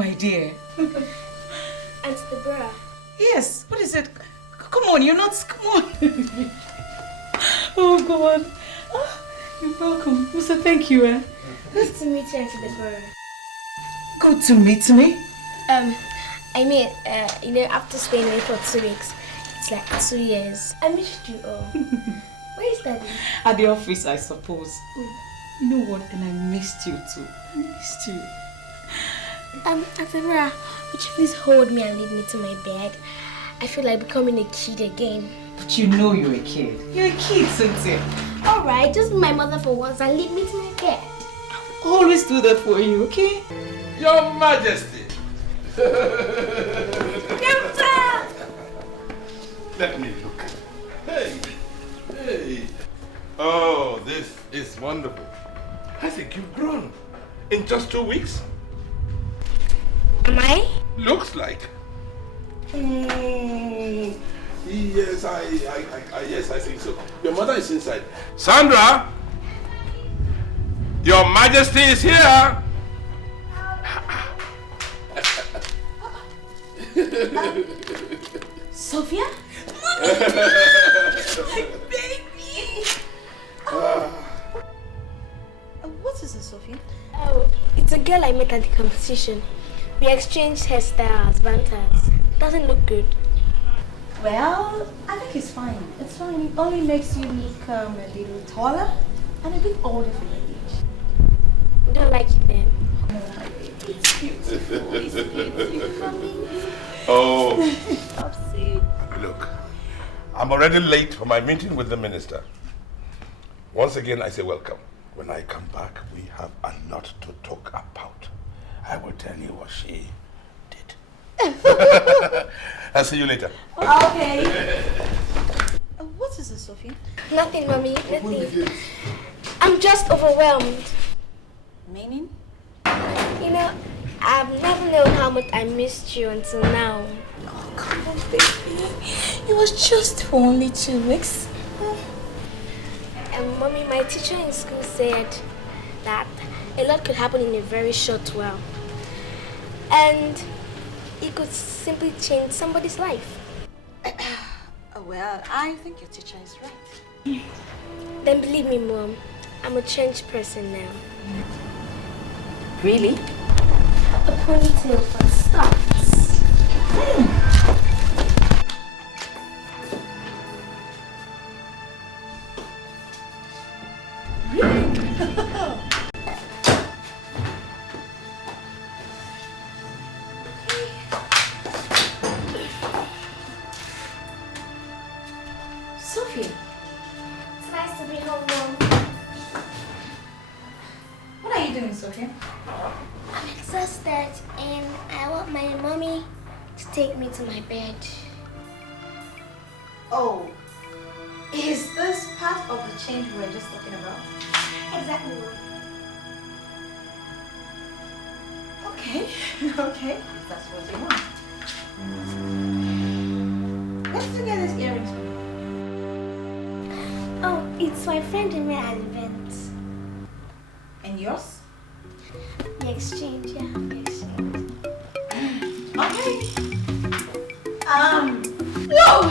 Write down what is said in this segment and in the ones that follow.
my dear. Auntie Deborah. Yes, what is it? Come on, you're not... Come on. Oh, God. Oh, you're welcome. Musa, thank you, eh? Good to meet you, Auntie Deborah. Good to meet me. I mean, after staying away for 2 weeks, it's like 2 years. I missed you all. Where is Daddy? At the office, I suppose. You know what? And I missed you too. I missed you. Auntie Deborah, would you please hold me and lead me to my bed? I feel like becoming a kid again. But you know you're a kid. You're a kid, Cynthia. Alright, just be my mother for once and lead me to my bed. I'll always do that for you, okay? Your Majesty. Let me look. Hey. Oh, this is wonderful. I think you've grown in just 2 weeks. Am I? Looks like. Yes, yes, I think so. Your mother is inside. Sandra! Your Majesty is here! Sophia? Mommy! My baby! What is it, Sophia? Oh, it's a girl I met at the competition. We exchanged hairstyles, banters. Doesn't look good. Well, I think it's fine. It's fine. It only makes you look a little taller and a bit older for your age. Don't like it then. No, it's beautiful. It's beautiful. Oh. Upsy. Look, I'm already late for my meeting with the minister. Once again, I say welcome. When I come back, we have a lot to talk about. I will tell you what she did. I'll see you later. Okay. What is it, Sophie? Nothing, Mommy. Nothing. I'm just overwhelmed. Meaning? I've never known how much I missed you until now. Oh, come on, baby. It was just for only 2 weeks. And Mommy, my teacher in school said that a lot could happen in a very short while. And it could simply change somebody's life. Well, I think your teacher is right. Then believe me, Mom, I'm a changed person now. Really? A ponytail for starts. Sophie, It's nice to be home, Mom. what are you doing, Sophie? I'm exhausted and I want my mommy to take me to my bed. Oh, is this part of the change we were just talking about? Exactly, Mom. Okay, okay, if that's what you want. Where did you get these earrings from? Oh, it's my friend in my event. And yours? The exchange, yeah, the exchange. Okay. Whoa!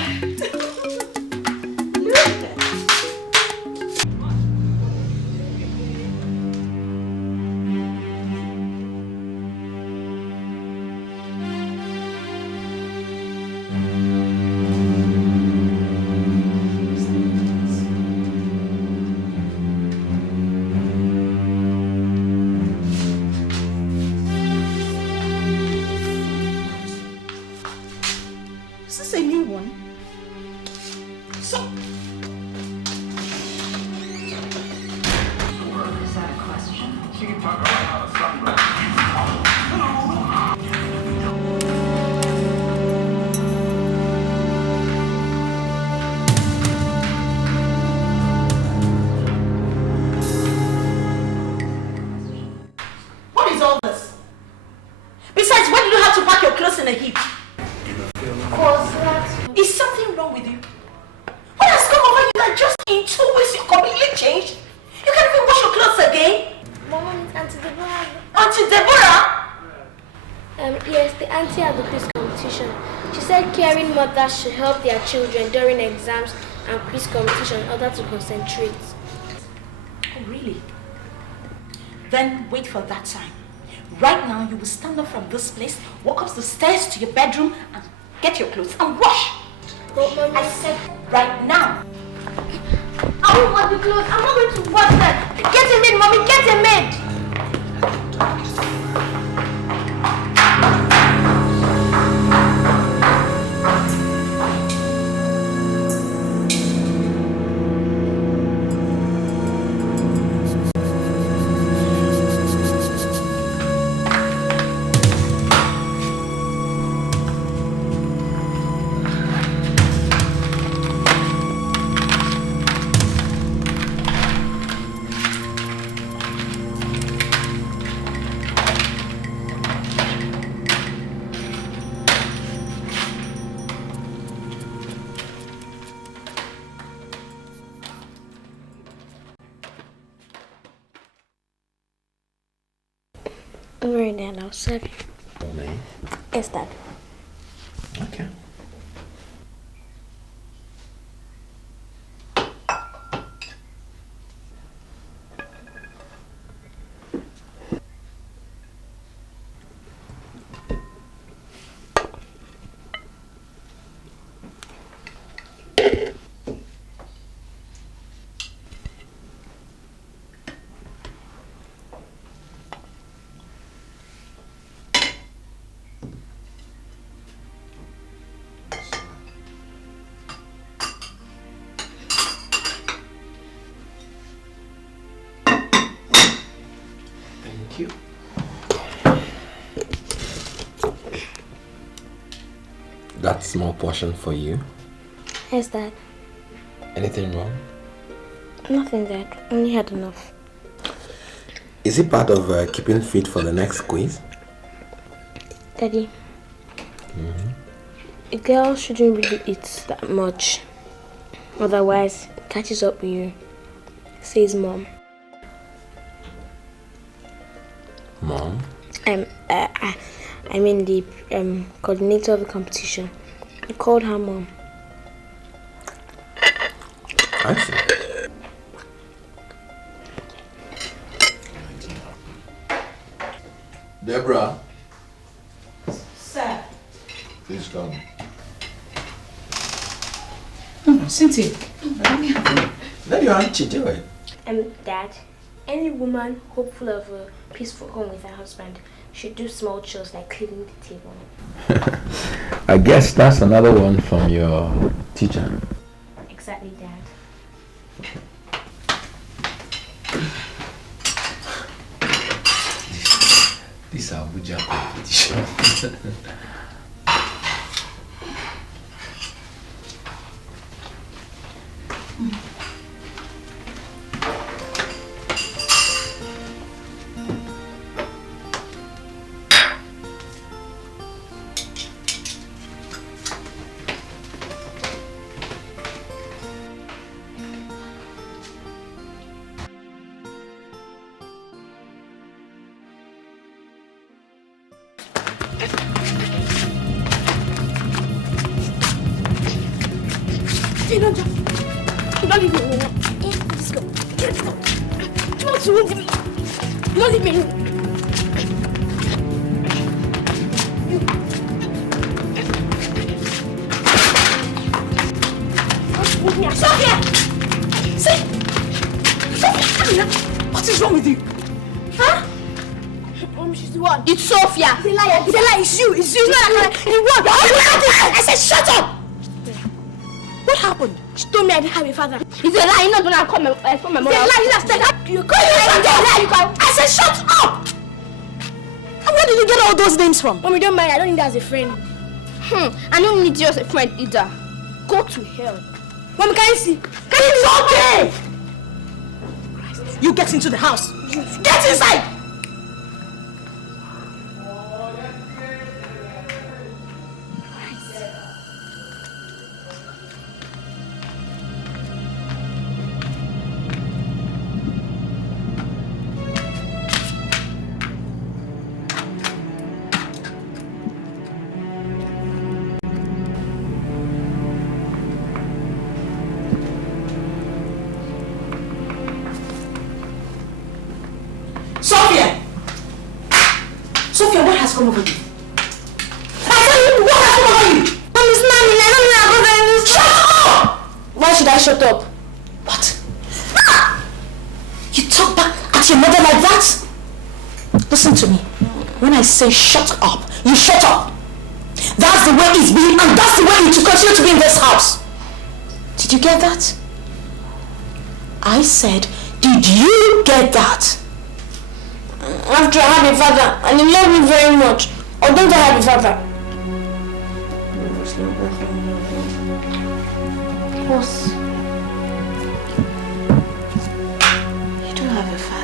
Is this a new one? So... Is that a question? What is all this? Besides, why did you have to pack your clothes in a heap? Cause that's Is something wrong with you? What has come over you that just in 2 weeks you completely changed? You can't even wash your clothes again? Mom, it's Auntie Deborah. Auntie Deborah? Yes, the auntie at the quiz competition. She said caring mothers should help their children during exams and quiz competition in order to concentrate. Oh, really? Then wait for that time. Right now, you will stand up from this place, walk up the stairs to your bedroom, and get your clothes and wash. But Mommy, I said right now. I don't want the clothes. I'm not going to wash them. Get a maid, Mommy. Get a maid. I'm ready now. I'll serve you. For me? Yes, Dad. Okay. Thank you. That small portion for you. Yes, Dad. Anything wrong? Nothing, Dad. Only had enough. Is it part of keeping fit for the next quiz? Daddy, a girl shouldn't really eat that much. Otherwise, it catches up with you, says Mom. Mom? I mean the coordinator of the competition. I called her Mom. I see. Deborah. Sir. Please come. Cynthia. Let your auntie do it. Dad, any woman hopeful of a peaceful home with her husband should do small chores like cleaning the table. I guess that's another one from your teacher. Exactly, Dad. These are Abuja competition. Don't leave me alone. Let's go. Let's go. Don't leave me. Don't leave me. Sophia! See? Sophia! What is wrong with you? Huh? She's the one. It's Sophia. It's a liar. It's a lie. It's you. It's you. It's not a lie. You what? I said shut up! What happened? She told me I didn't have a father. It's a lie. You're not gonna call my mother. It's a lie. You said you call me. I said shut up! And where did you get all those names from? Mommy, don't mind. I don't need that as a friend. I don't need you as a friend either. Go to hell. Mommy, can you see? Can you It's okay! You get into the house. Get inside! Sophia, what has come over you? I tell you, what has come over you? Miss Mommy, I don't know about that. Shut up! Why should I shut up? What? You talk back at your mother like that? Listen to me. When I say shut up, you shut up. That's the way it's been, and that's the way it will continue to be in this house. Did you get that? I said, did you get that? After I had a father, and he loved me very much. Or don't I have a father? Boss, you don't have a father.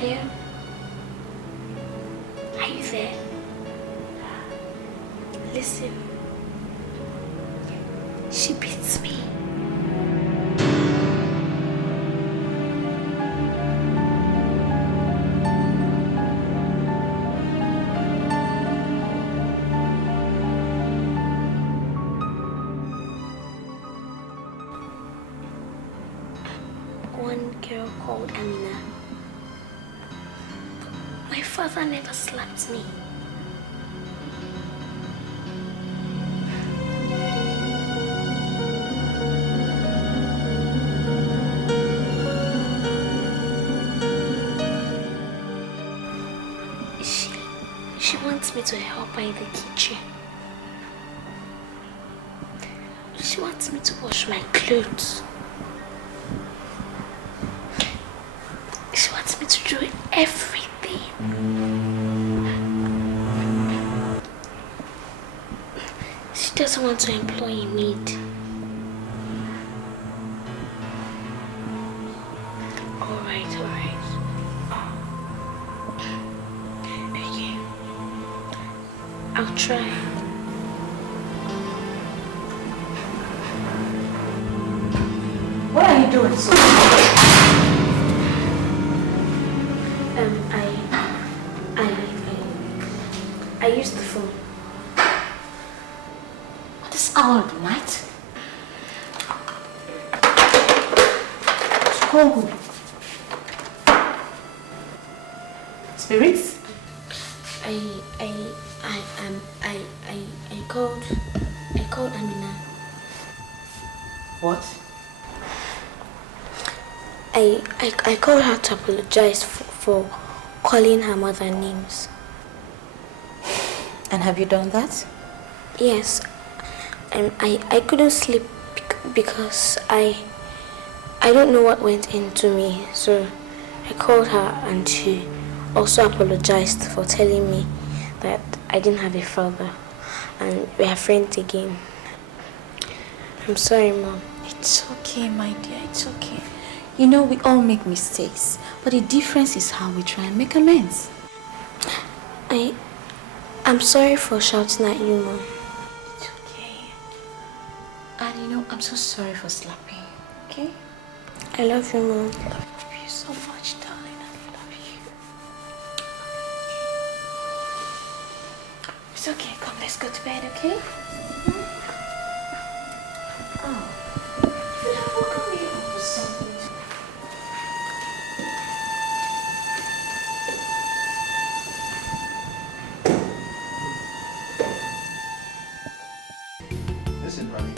Hello? Are you there? Listen. She beats me. One girl called Amina. My father never slapped me. She wants me to help her in the kitchen. She wants me to wash my clothes. She wants me to do everything. She doesn't want to employ a maid. Alright. Okay. I'll try. What are you doing, Sophie? I used the phone. At this hour of the night? Call who? Spirits? I called I called Amina. What? I called her to apologize for calling her mother names. And have you done that? Yes. And I couldn't sleep because I don't know what went into me. So I called her and she also apologized for telling me that I didn't have a father and we are friends again. I'm sorry, Mom. It's okay, my dear, it's okay. You know, we all make mistakes, but the difference is how we try and make amends. I'm sorry for shouting at you, Mom. It's okay. And you know, I'm so sorry for slapping, okay? I love you, Mom. I love you so much, darling. I love you. It's okay. Come, let's go to bed, okay? Oh. You have woken me up with something. Listen, honey.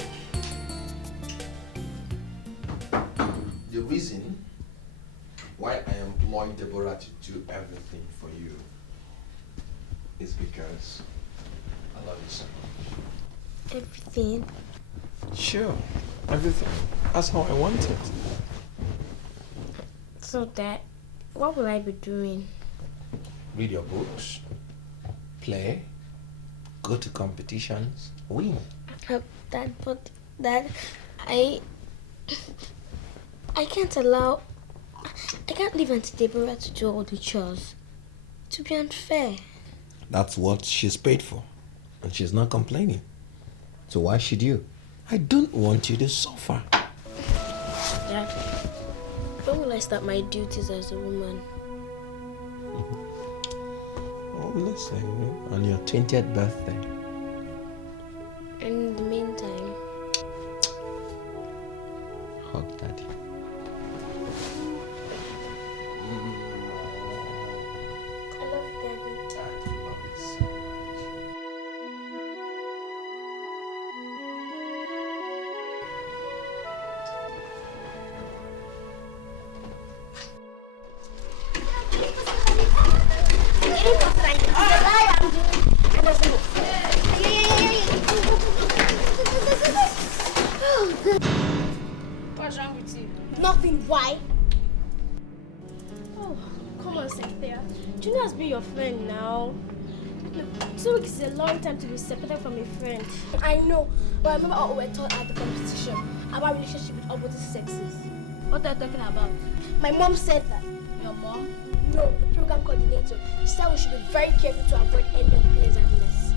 The reason why I employed Deborah to do everything for you is because I love you so much. Everything. Sure, everything. That's how I want it. So, Dad, what will I be doing? Read your books, play, go to competitions, win. Dad, but Dad, I can't allow. I can't leave Auntie Deborah to do all the chores. To be unfair. That's what she's paid for, and she's not complaining. So why should you? I don't want you to suffer. Dad, when will I start my duties as a woman? Oh, listen, on your 20th birthday. In the meantime, Hug Daddy. I love you, Daddy. I love you so much. What's wrong with you? Nothing. Why? Oh, come on, Cynthia. Junior has been your friend now. Look, 2 weeks is a long time to be separated from a friend. I know, but I remember what we were taught at the competition about relationship with opposite sexes. What are you talking about? My mom said that. Your mom? No, the program coordinator. She said we should be very careful to avoid any unpleasantness.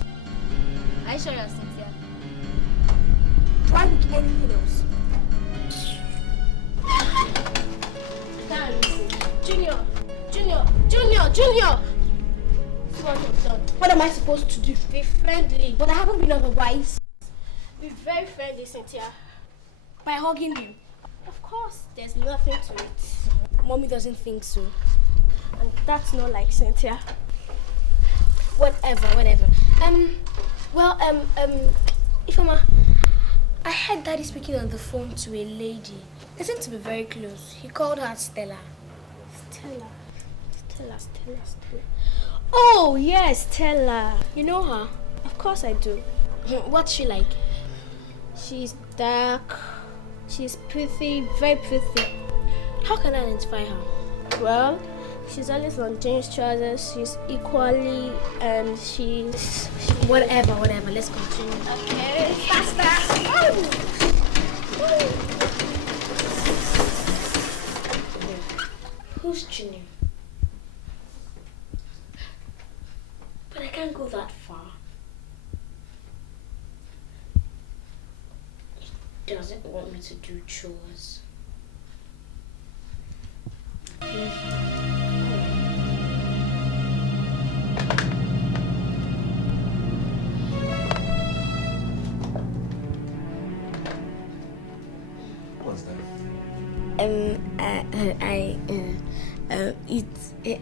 Are you sure you're Cynthia? Do I look anything else? Can't listen. Junior! See what you've done. What am I supposed to do? Be friendly. But I haven't been otherwise. Be very friendly, Cynthia. By hugging you. Of course, there's nothing to it. Mommy doesn't think so. And that's not like Cynthia. Whatever. Ifeoma, I heard Daddy speaking on the phone to a lady. They seem to be very close. He called her Stella. Stella. Oh, yes, Stella. You know her? Of course I do. What's she like? She's dark. She's pretty, very pretty. How can I identify her? Well, she's always on jeans trousers. She's equally, and she's... Whatever. Let's continue. Okay, faster. Who's Junior? But I can't go that far. He doesn't want me to do chores. What's that?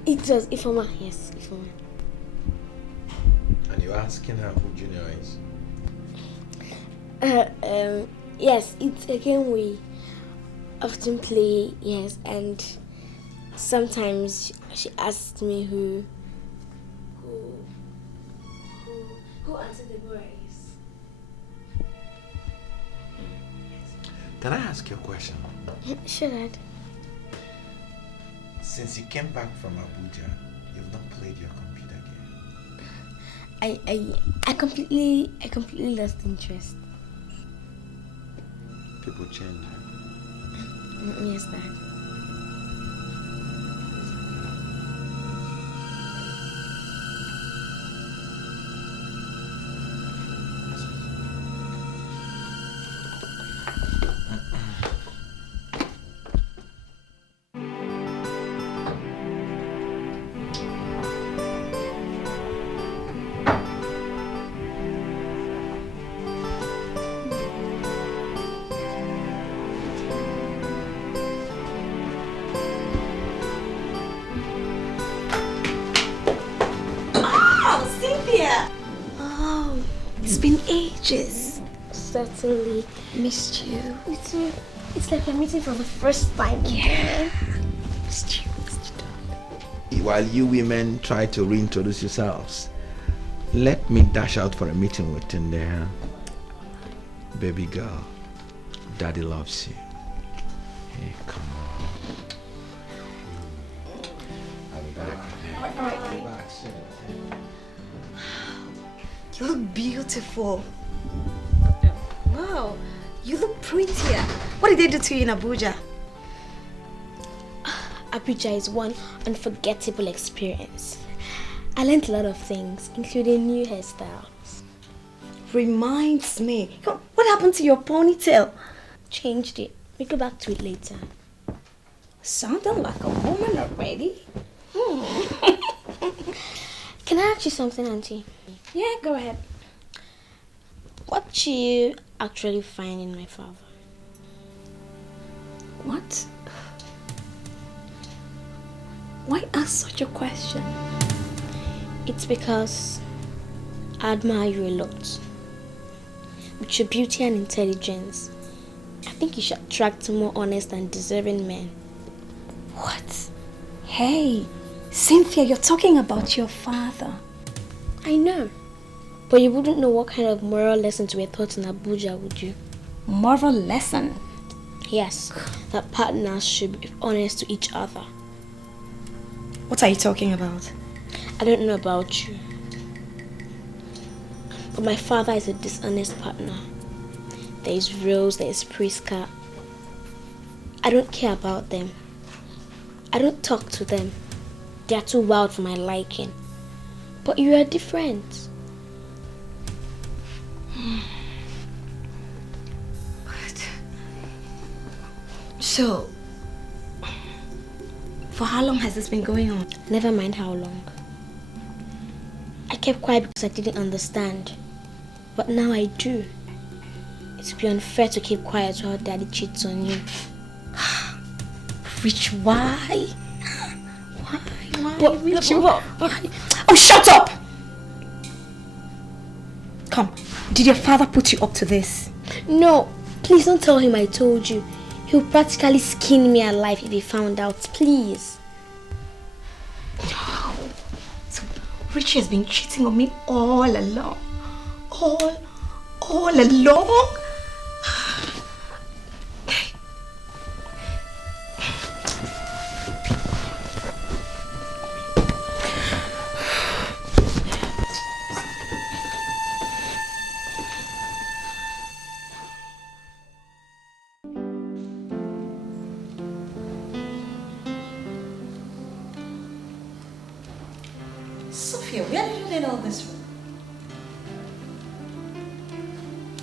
It was Ifeoma. Yes, Ifeoma. And you're asking her who Junior is? Yes, it's a game we often play, yes, and sometimes she asks me who answered the voice. Can I ask you a question? Sure, Dad. Since you came back from Abuja, you've not played your computer game. I completely lost interest. People change. Yes, Dad. It's been ages. Certainly. Missed you. It's like we're meeting for the first time. Yeah. Missed you. While you women try to reintroduce yourselves, let me dash out for a meeting with Cynthia. Baby girl, Daddy loves you. Hey, come on. I'll be back. All right. I'll be back soon. You look beautiful. Wow, you look prettier. What did they do to you in Abuja? Abuja is one unforgettable experience. I learned a lot of things, including new hairstyles. Reminds me. What happened to your ponytail? Changed it. We'll go back to it later. Sounding like a woman already. Can I ask you something, Auntie? Yeah, go ahead. What do you actually find in my father? What? Why ask such a question? It's because I admire you a lot. With your beauty and intelligence, I think you should attract more honest and deserving men. What? Hey, Cynthia, you're talking about your father. I know, but you wouldn't know what kind of moral lessons were taught in Abuja, would you? Moral lesson? Yes, that partners should be honest to each other. What are you talking about? I don't know about you, but my father is a dishonest partner. There is Rose, there is Priska. I don't care about them. I don't talk to them. They are too wild for my liking. But you are different. What? So, for how long has this been going on? Never mind how long. I kept quiet because I didn't understand. But now I do. It would be unfair to keep quiet while Daddy cheats on you. Rich, why? Why? What? Richie, What? why? Oh, shut up! Come, did your father put you up to this? No, please don't tell him I told you. He'll practically skin me alive if he found out. Please. So, Richie has been cheating on me all along. All along? Sophia, where did you get all this from?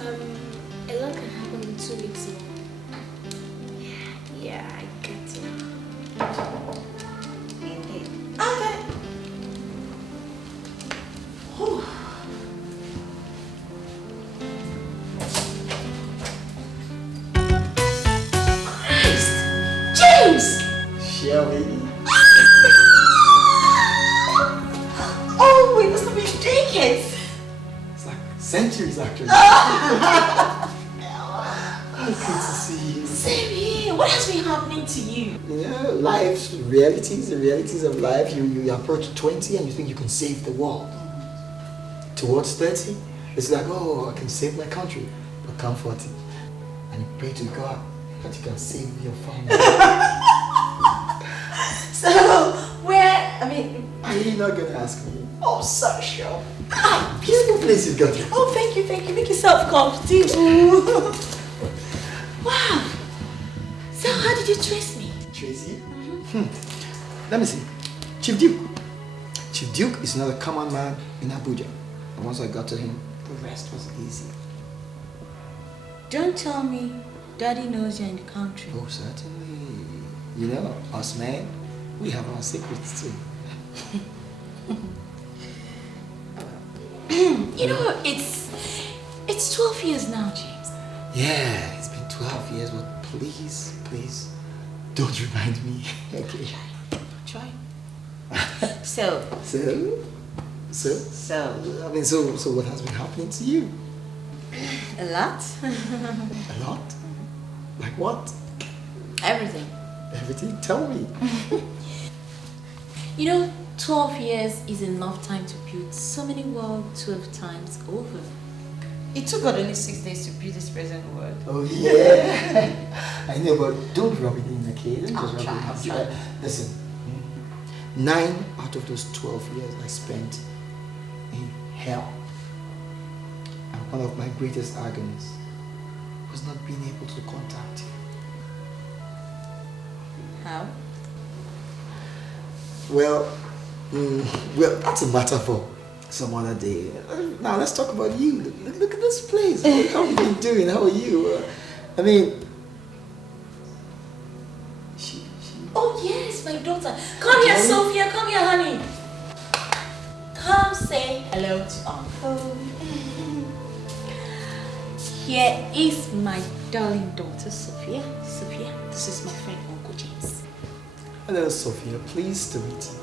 A lot can happen in 2 weeks more. Yeah, I get it. Indeed. Okay. Whew. Christ! James! Shelly. Oh, we must have been decades. It's like centuries actually. Good to see you. Same here. What has been happening to you? You know, life's realities, the realities of life. You approach 20 and you think you can save the world. Towards 30, it's like, oh, I can save my country. But come 40, and you pray to God that you can save your family. So, Are you not going to ask me? Oh, so sure. Beautiful place you've got. Oh, thank you. Make yourself comfortable. Wow. So, how did you trace me? Trace you? Let me see. Chief Duke. Chief Duke is not a common man in Abuja. And once I got to him, the rest was easy. Don't tell me Daddy knows you're in the country. Oh, certainly. You know, us men, we have our secrets too. You know, it's 12 years now, James. Yeah, it's been 12 years, but please, don't remind me. Okay. Try. So, what has been happening to you? a lot. A lot? Like what? Everything. Everything? Tell me. You know, 12 years is enough time to build so many worlds 12 times over. It took God only 6 days to build this present world. Oh yeah. I know, but don't rub it in, okay? Don't just rub it in. Listen, 9 out of those 12 years I spent in hell. And one of my greatest agonies was not being able to contact you. How? Well, that's a matter for some other day. Now let's talk about you. Look at this place. How have you been doing? How are you? Oh yes, my daughter. Come here, Sophia. Come here, honey. Come say hello to Uncle. Here is my darling daughter, Sophia. Sophia, this is my friend, Uncle James. Hello, Sophia. Pleased to meet you.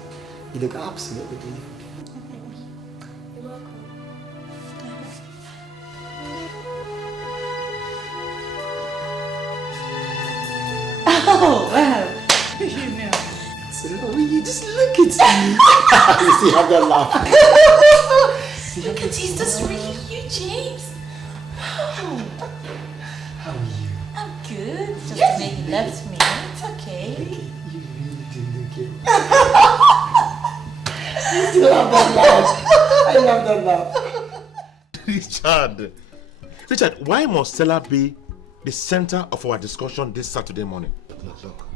You look absolutely beautiful. You're welcome. Oh, wow. You know. So, you just look at me. You see how that laugh. Look at this. This is really you, James. Wow. How are you? I'm good. Just the way you left me. It's okay. Okay, you really do look it. You still have that laugh. I love that laugh. Richard, why must Stella be the center of our discussion this Saturday morning? Look.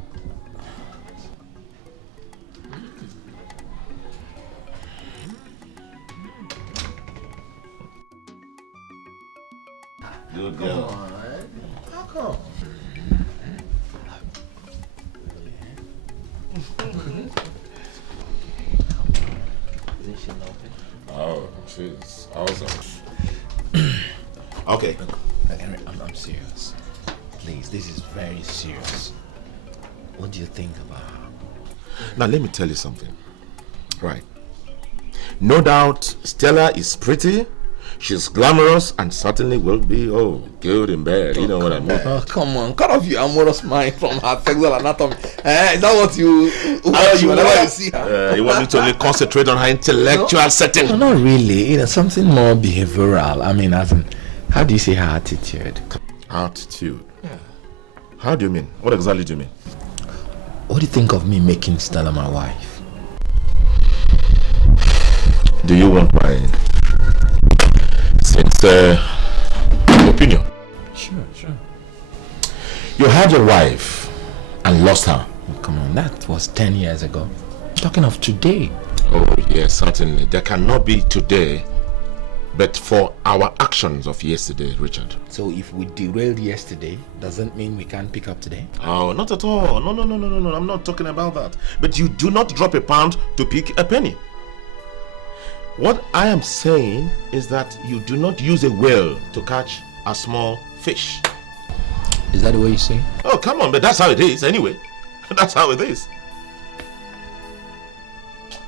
Good girl. How come? Isn't she lovely? Oh, she's awesome. Okay. I'm serious. Please, this is very serious. What do you think about her? Now let me tell you something. Right. No doubt Stella is pretty, she's glamorous, and certainly will be, good in bed. You know what I mean? Oh, come on. Cut off your amorous mind from her sexual anatomy. Is that what you whenever you see her? You want me to only concentrate on her intellectual setting? No, not really. Something more behavioral. I mean, as in, how do you say her attitude? Attitude? Yeah. How do you mean? What exactly do you mean? What do you think of me making Stella my wife? Do you want my sincere opinion? Sure. You had your wife and lost her. Come on, that was 10 years ago. I'm talking of today. Oh yes, certainly. There cannot be today, but for our actions of yesterday, Richard. So if we derailed yesterday, doesn't mean we can't pick up today? Oh, not at all. No. I'm not talking about that. But you do not drop a pound to pick a penny. What I am saying is that you do not use a whale to catch a small fish. Is that the way you say? Oh, come on, but that's how it is anyway. That's how it is.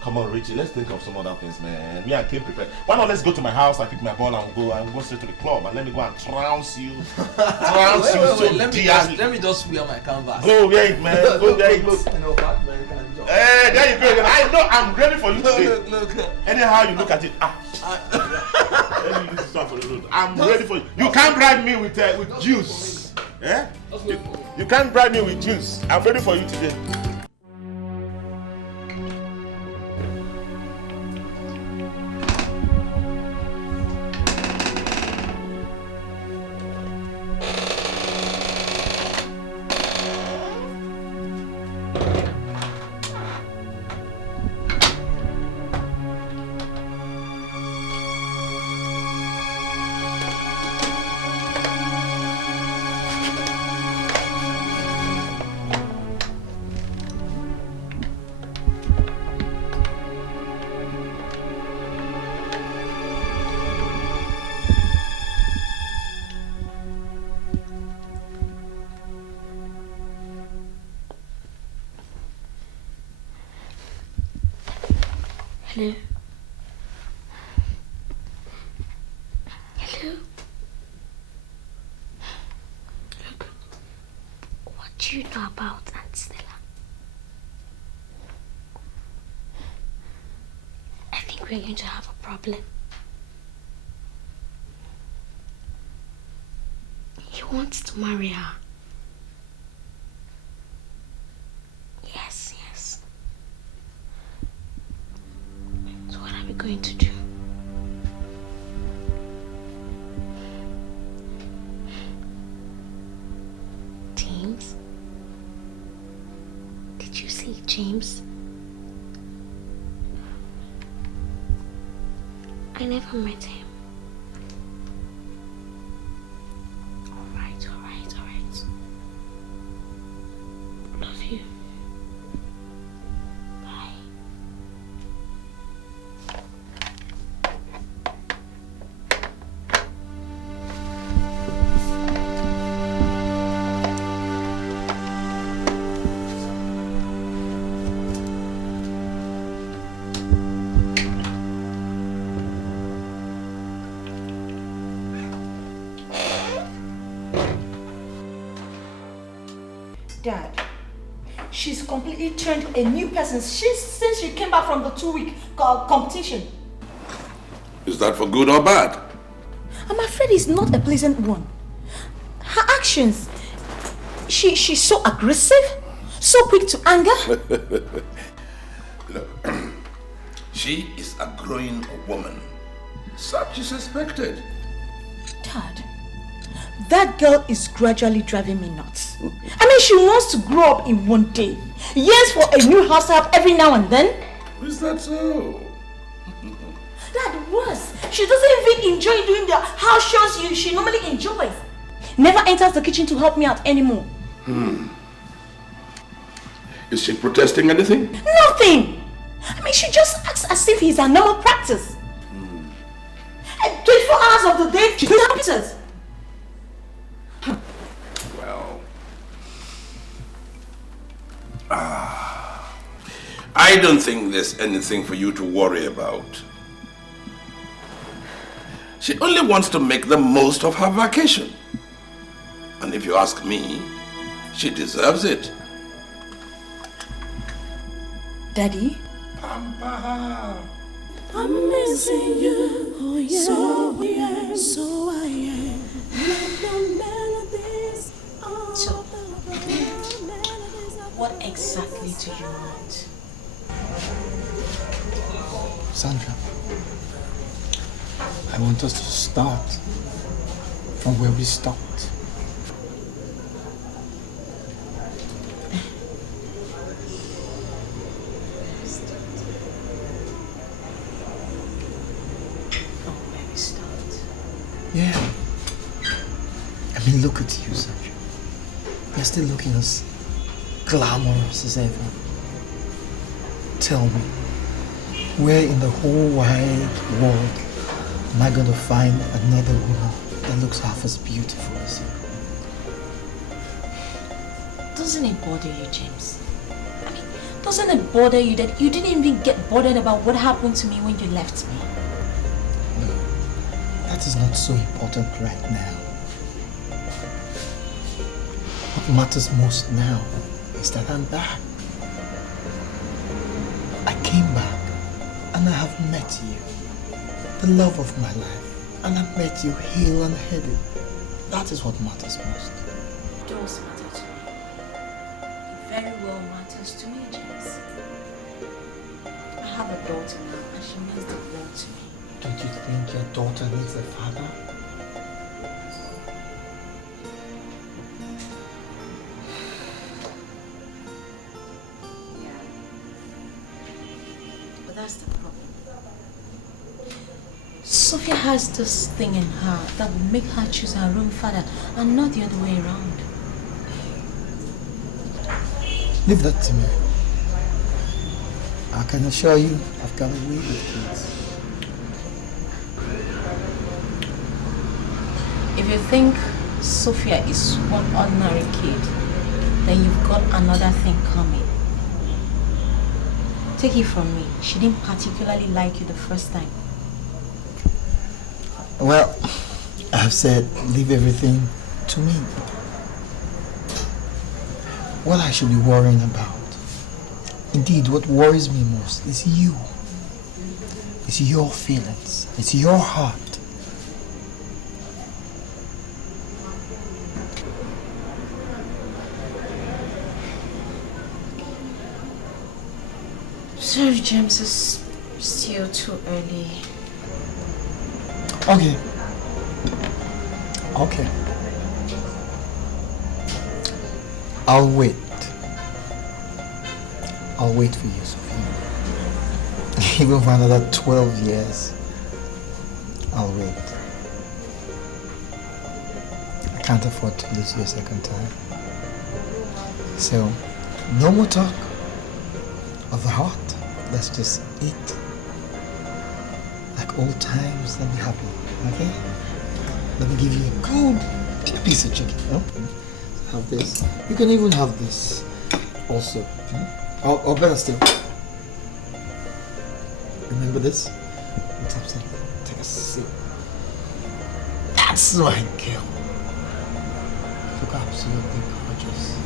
Come on, Richie, let's think of some other things, man. Me, I came prepared. Why not let's go to my house, I pick my ball and go straight to the club and let me go and trounce you. Wait, let me just wear my canvas. Go wear it, man. Go wear it, look. You know, fat man can jump. Hey, there you go again. I know I'm ready for you today. Look. Anyhow you look at it, let me use this one for the road. I'm ready for you. You can't bribe me with juice. Eh? You can't bribe me with juice. I'm ready for you today. Hello? Hello? Look, what do you know about Aunt Stella? I think we're going to have a problem. He wants to marry her. Yes. So what are we going to do? James? Did you see James? I never met him. All right. Love you. Bye. Dad, she's completely turned a new person since she came back from the 2-week competition. Is that for good or bad? I'm afraid it's not a pleasant one. Her actions, she's so aggressive, so quick to anger. Look, she is a growing woman. Such is expected. Dad, that girl is gradually driving me nuts. I mean, she wants to grow up in one day. Yes, for a new house help every now and then. Is that so? Dad, worse. She doesn't even enjoy doing the house chores she normally enjoys. Never enters the kitchen to help me out anymore. Is she protesting anything? Nothing. I mean, she just acts as if it's a normal practice. 24 hours of the day, she does practice. Well, I don't think there's anything for you to worry about. She only wants to make the most of her vacation. And if you ask me, she deserves it. Daddy? Pampa. I'm missing you, oh yeah, so I am. So, what exactly do you want? Sandra, I want us to start from where we stopped. Yeah. I mean, look at you, Sandra. You're still looking as glamorous as ever. Tell me, where in the whole wide world am I going to find another woman that looks half as beautiful as you? Doesn't it bother you, James? I mean, Doesn't it bother you that you didn't even get bothered about what happened to me when you left me? No, that is not so important right now. What matters most now is that I'm back. I came back and I have met you, the love of my life, and I met you hale and headed. That is what matters most. It does matter to me. It very well matters to me, James. I have a daughter now and she means the world to me. Don't you think your daughter needs a father? Yeah. But that's the problem. Sophia has this thing in her that will make her choose her own father and not the other way around. Leave that to me. I can assure you, I've got a way with kids. If you think Sophia is one ordinary kid, then you've got another thing coming. Take it from me, she didn't particularly like you the first time. Well, I've said leave everything to me. What I should be worrying about, indeed what worries me most, is you. It's your feelings. It's your heart. Sorry, James, it's still too early. Okay. Okay. I'll wait. I'll wait for you, Sophie. Even for another 12 years. I'll wait. I can't afford to lose you a second time. So, no more talk of the heart. Let's just eat. Like old times, let me happy, okay? Let me give you a good big piece of chicken. Oh, have this. You can even have this also. Or better still. Remember this? Take a sip. That's my girl. You look absolutely gorgeous.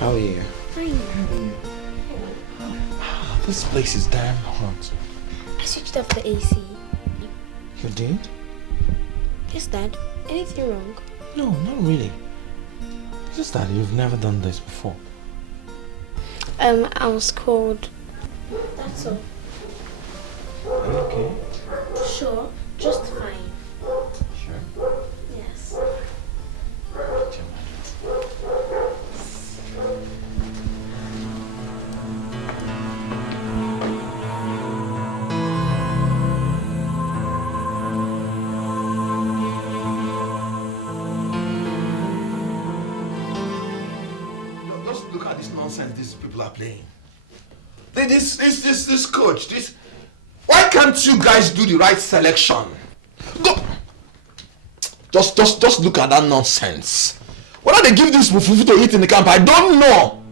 How are you? Fine. This place is damn hot. I switched off the AC. You did? Yes, Dad. Anything wrong? No, not really. It's just that you've never done this before. I was cold. That's all. Are you okay? Sure, just fine. Sure. Yes. Just look at this nonsense these people are playing. This coach, why can't you guys do the right selection? Go. Just look at that nonsense. Whether they give this fufu to eat in the camp, I don't know.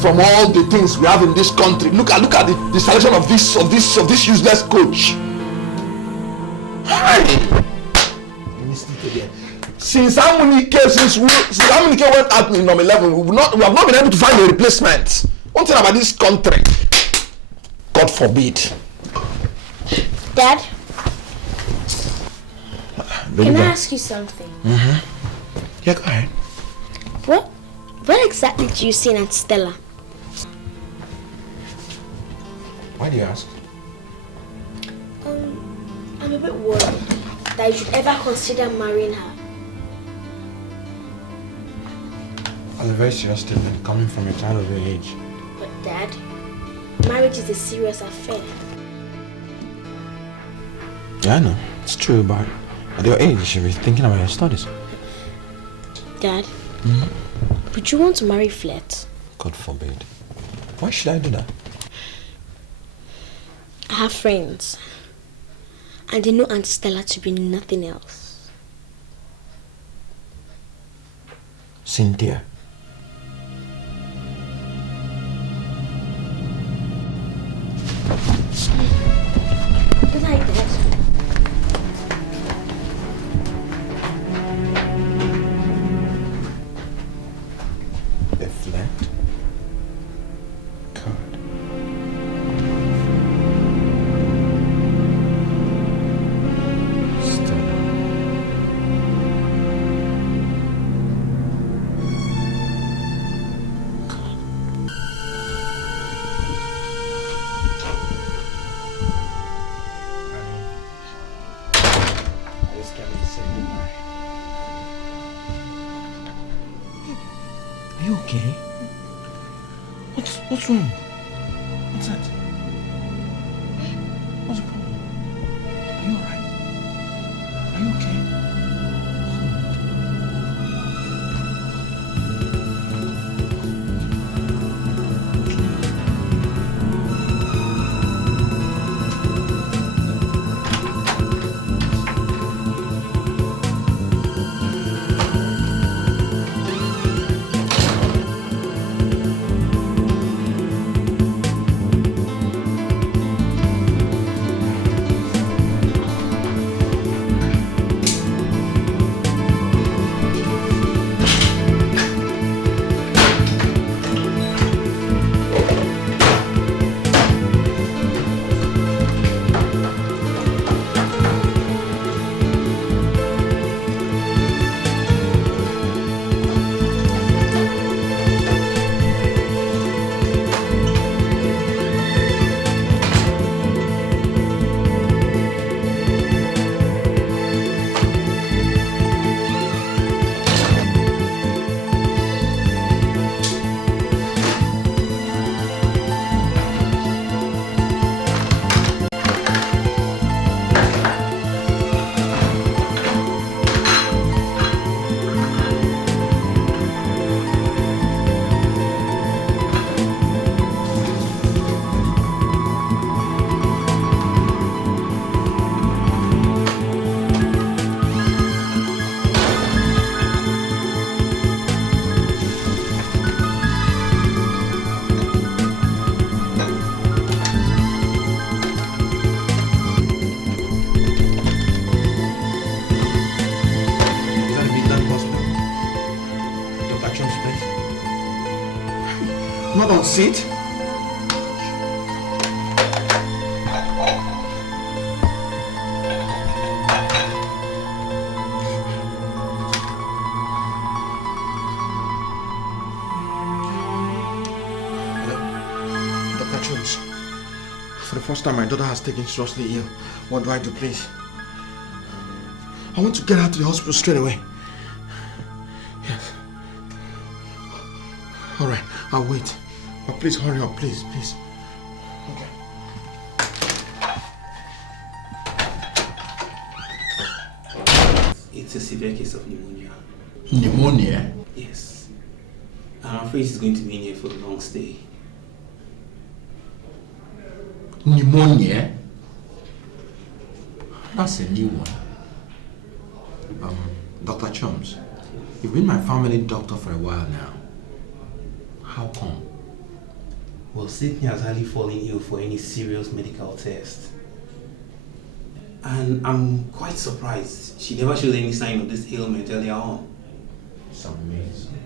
From all the things we have in this country, look at the selection of this useless coach. Hey! Since Amunike went out in number 11, we have not been able to find a replacement. One thing about this country, God forbid. Dad? Can I ask you something? Mm-hmm. Yeah, go ahead. What exactly do you see in Aunt Stella? Why do you ask? I'm a bit worried that you should ever consider marrying her. That's a very serious statement coming from a child of your age. But Dad, marriage is a serious affair. Yeah, I know. It's true, but at your age, you should be thinking about your studies. Dad, would you want to marry Flet? God forbid. Why should I do that? I have friends, and they know Aunt Stella to be nothing else. Cynthia. Good night, Dad. A flat? God. Stella. I just can't be saying goodbye. Are you okay? What's wrong? What's that? What's the problem? Are you alright? Are you okay? Not on seat. Dr. Jones, for the first time my daughter has taken seriously ill. What do I do, please? I want to get her to the hospital straight away. Yes. All right, I'll wait. But please hurry up, please. Okay. It's a severe case of pneumonia. Pneumonia? Yes. I'm afraid she's going to be in here for a long stay. Pneumonia? That's a new one. Dr. Chums, you've been my family doctor for a while now. How come? Well, Cynthia has hardly fallen ill for any serious medical test. And I'm quite surprised. She never showed any sign of this ailment earlier on. It's amazing.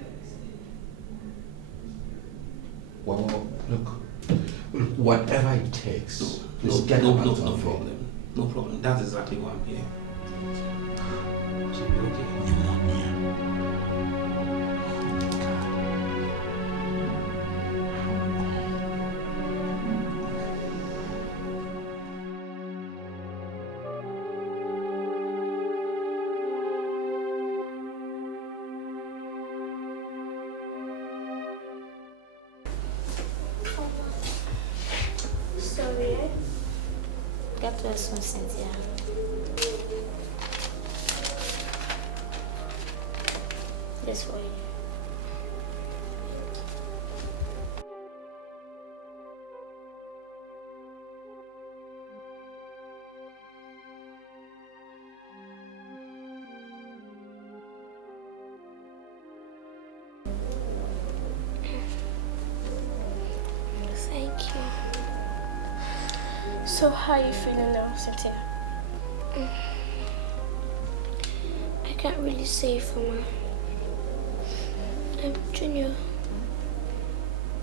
Well, look, whatever it takes. No problem. No problem. That's exactly why I'm here. She'll be okay. Pneumonia. yeah? Get well soon, Cynthia. This for you. Thank you. So how are you feeling now, Cynthia? I can't really say, Philmond. Junior,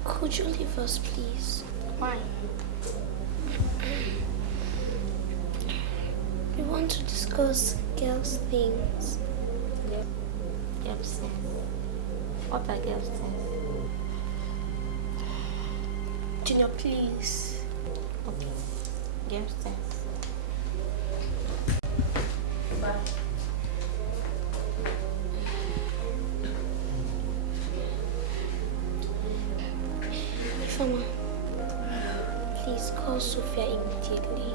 could you leave us, please? Why? We want to discuss girls' things. Girls' things? What are girls' things? Junior, please. Okay. Girls' things. Bye. Philmond, please call Sophia immediately.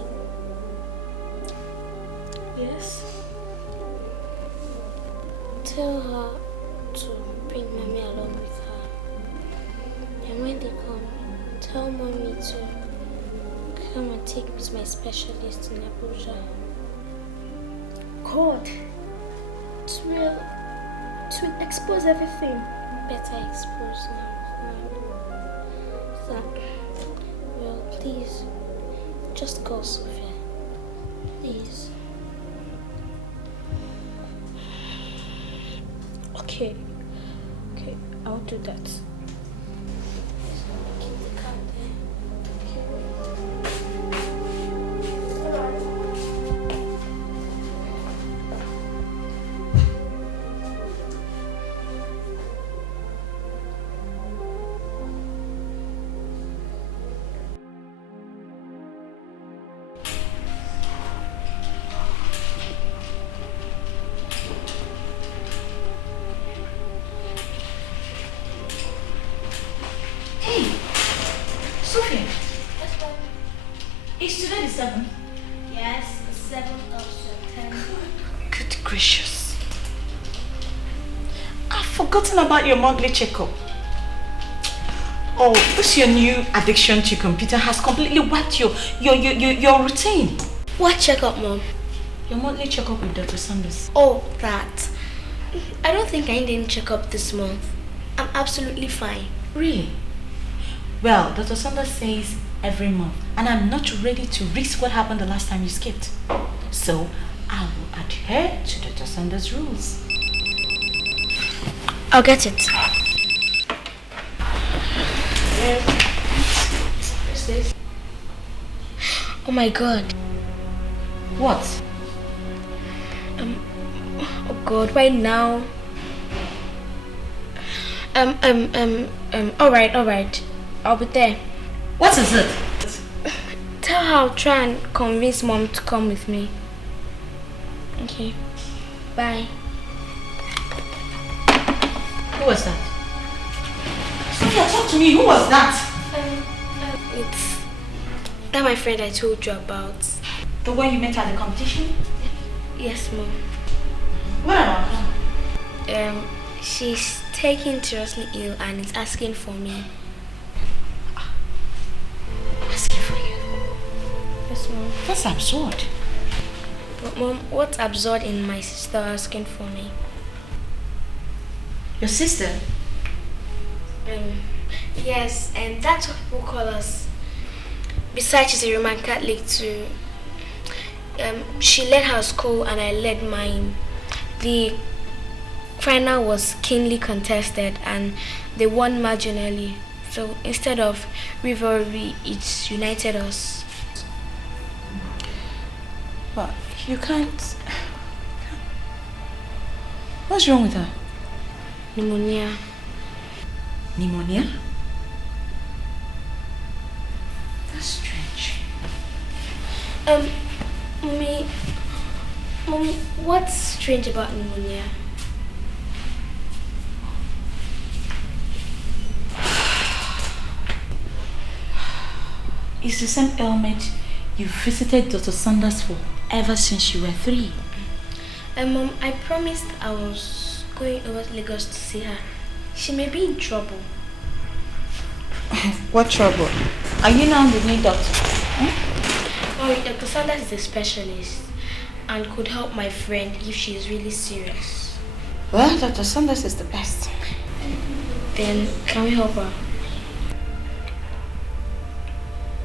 Yes? Tell her to bring Mommy along with her. And when they come, tell Mommy to come and take me to my specialist in Abuja. God, it will expose everything. Better expose now. So, well, please, just call Sophia. Please. Okay, I'll do that. Keep the car there. Sophie, is today the 7th? Yes, the 7th of September. Good gracious. I've forgotten about your monthly checkup. Oh, this your new addiction to computer has completely wiped your routine. What checkup, Mom? Your monthly checkup with Dr. Sanders. Oh, that. I don't think I need any checkup this month. I'm absolutely fine. Really? Well, Dr. Sanders says every month, and I'm not ready to risk what happened the last time you skipped. So, I will adhere to Dr. Sanders' rules. I'll get it. Oh my God. What? Oh God, right now. All right. I'll be there. What is it? Tell her I'll try and convince Mom to come with me. Okay. Bye. Who was that? Sophia, talk to me. Who was that? It's that my friend I told you about. The one you met at the competition? Yes, Mom. What about her? She's taken seriously ill and is asking for me. Asking for you? Yes, Mom. That's absurd. But Mom, what's absurd in my sister asking for me? Your sister? Yes, and that's what people call us. Besides, she's a Roman Catholic too. She led her school and I led mine. The final was keenly contested and they won marginally. So instead of rivalry, it's united us. But you can't... What's wrong with her? Pneumonia. Pneumonia? That's strange. Mommy, what's strange about pneumonia? It's the same helmet you visited Dr. Sanders for ever since you were 3. Mom, I promised I was going over to Lagos to see her. She may be in trouble. What trouble? Are you now the new doctor? Oh, Dr. Sanders is a specialist and could help my friend if she is really serious. Well, Dr. Sanders is the best. Then, can we help her?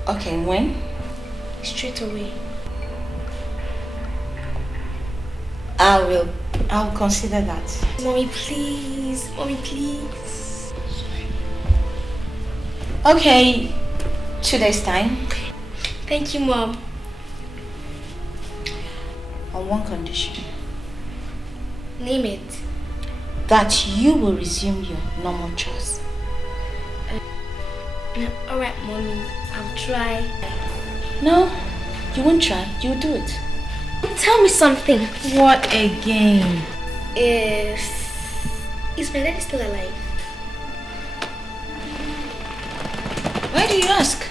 Okay, when? Straight away. I'll consider that. Mommy, please. Mommy, please. Okay, 2 days time. Thank you, Mom. On one condition. Name it. That you will resume your normal chores. Alright, Mommy. I'll try. No, you won't try. You'll do it. Tell me something. What again? Is my daddy still alive? Why do you ask?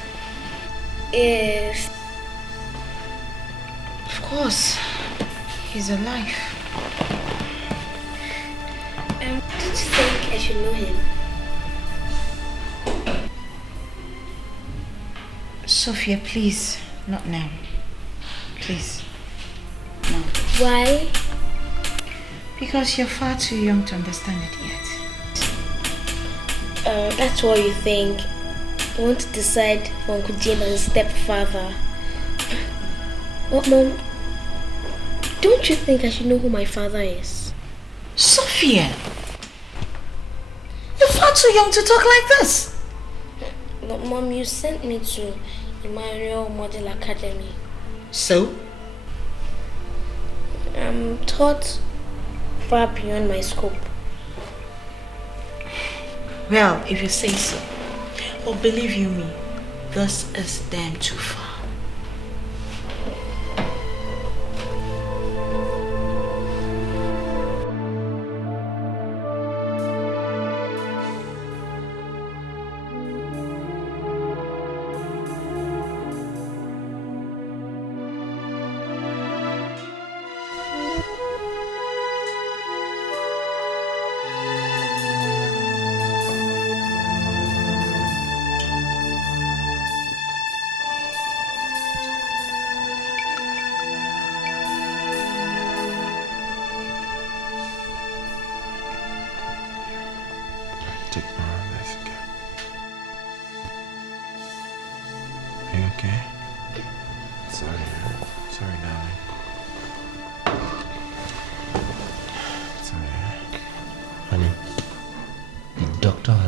Of course, he's alive. Don't you think I should know him? Sophia, please, not now. Please. No. Why? Because you're far too young to understand it yet. That's what you think. You want to decide for Uncle Jim as a stepfather. What, Mom? Don't you think I should know who my father is? Sophia! You're far too young to talk like this. But Mom, you sent me to Emmanuel Model Academy. So? I'm taught far beyond my scope. Well, if you say so. But believe you me, this is damn too far.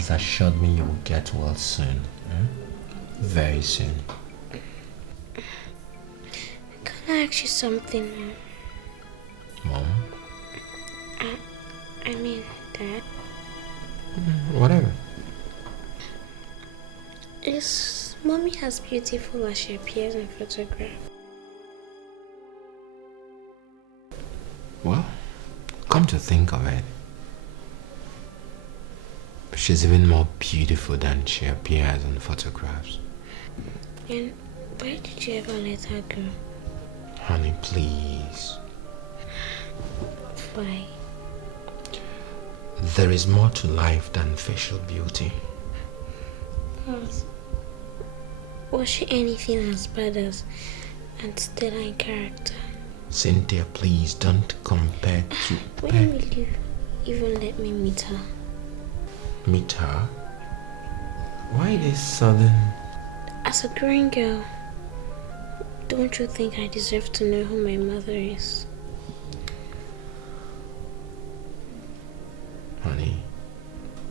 Assured me you will get well soon. Very soon. Can I ask you something, Mom? I mean, Dad. Whatever. Is Mommy as beautiful as she appears in photograph? Well, come to think of it, she's even more beautiful than she appears in photographs. And why did you ever let her go? Honey, please. Why? There is more to life than facial beauty. Was she anything as bad as Aunt Stella in character? Cynthia, please don't compare to... When will you even let me meet her? Meet her? Why this sudden? As a growing girl, don't you think I deserve to know who my mother is? Honey,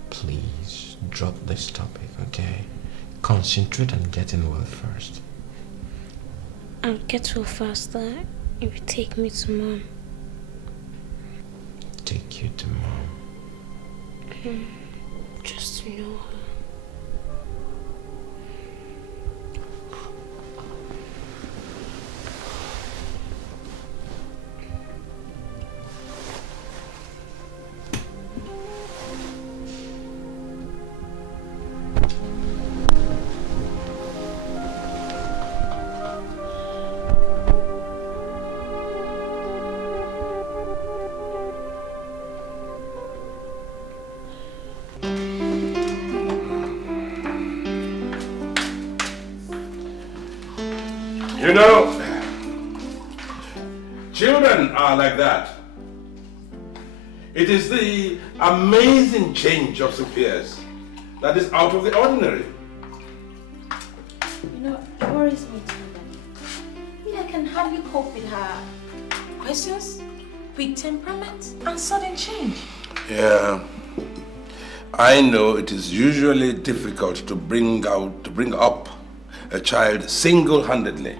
please drop this topic, okay? Concentrate on getting well first. I'll get well faster if you take me to Mom. Take you to Mom? Just to know her. You know, children are like that. It is the amazing change of Sophia's that is out of the ordinary. You know, it worries me too. I mean, I can hardly cope with her questions, quick temperament, and sudden change. Yeah. I know it is usually difficult to bring up a child single-handedly.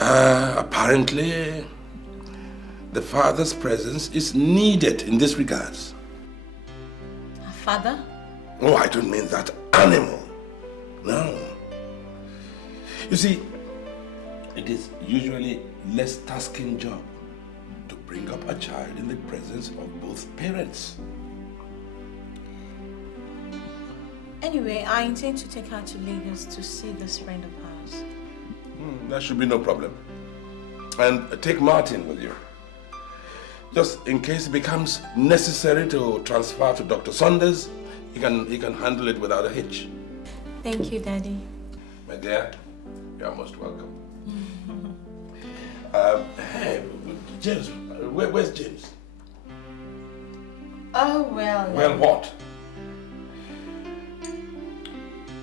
Apparently, the father's presence is needed in this regards. Her father? Oh, I don't mean that animal. No. You see, it is usually less tasking job to bring up a child in the presence of both parents. Anyway, I intend to take her to Lagos to see this friend of ours. That should be no problem. And take Martin with you. Just in case it becomes necessary to transfer to Dr. Saunders, he can handle it without a hitch. Thank you, Daddy. My dear, you are most welcome. Hey, James, where's James? Oh, well... Well, what?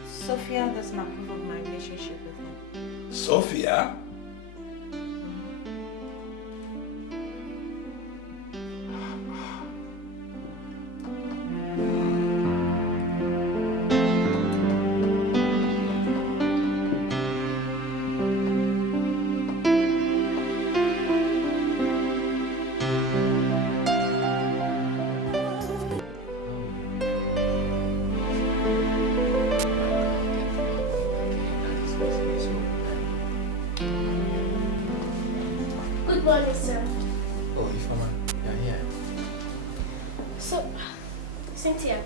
Sophia doesn't approve of my relationship with him. Sophia? Cynthia.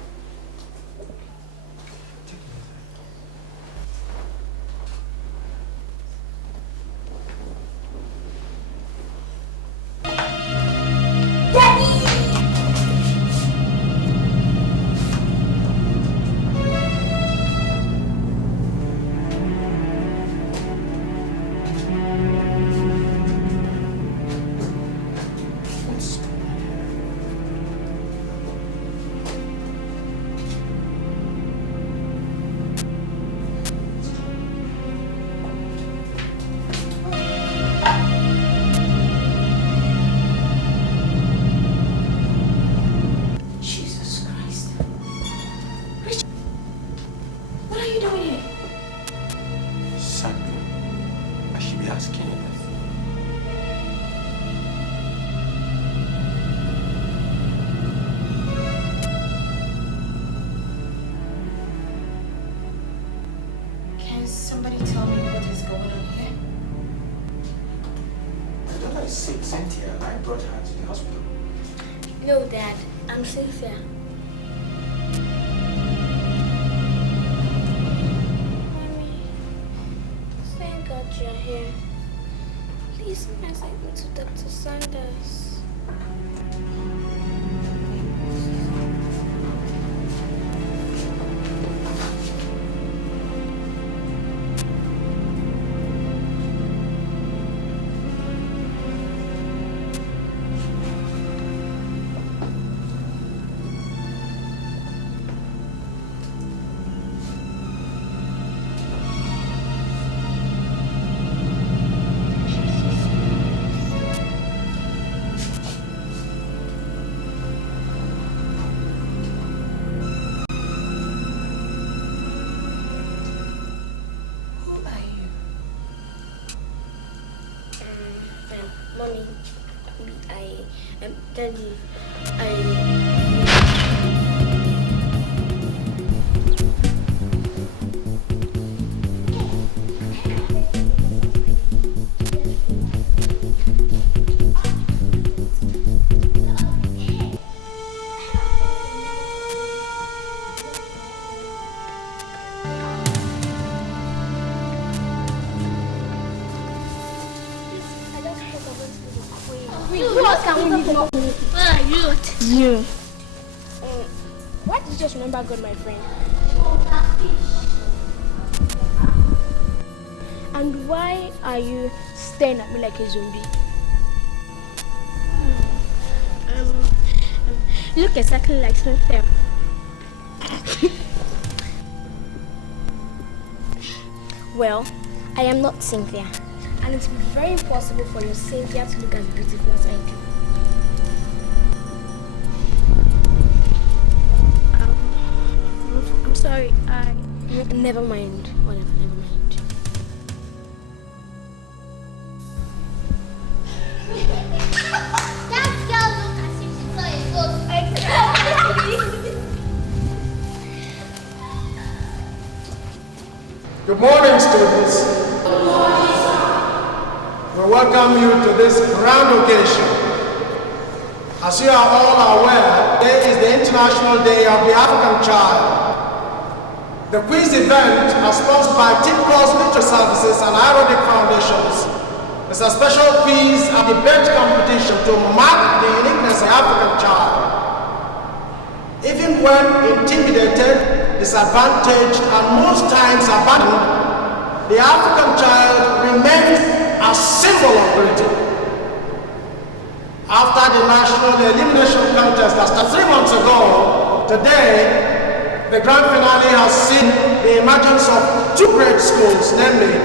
Somebody tell me what is going on here. My daughter is sick, Cynthia, and I brought her to the hospital. No, Dad. I'm Cynthia. Mommy, thank God you're here. Please take me to Dr. Sanders. Mommy, Daddy, You. Why did you just remember God, my friend? why are you staring at me like a zombie? You look exactly like Cynthia. Well, I am not Cynthia, and it's very impossible for your Cynthia to look as beautiful as I do. I'm sorry, Never mind. Whatever, never mind. That girl looks as if she saw a ghost. Good morning, students. Good morning, sir. We welcome you to this grand occasion. As you are all aware, today is the International Day of the African Child. The quiz event, as sponsored by Team Cross Literary Services and Ironic Foundations, is a special quiz and debate competition to mark the uniqueness of the African child. Even when intimidated, disadvantaged, and most times abandoned, the African child remains a symbol of beauty. After the national elimination contest that started 3 months ago, today, the grand finale has seen the emergence of 2 great schools, namely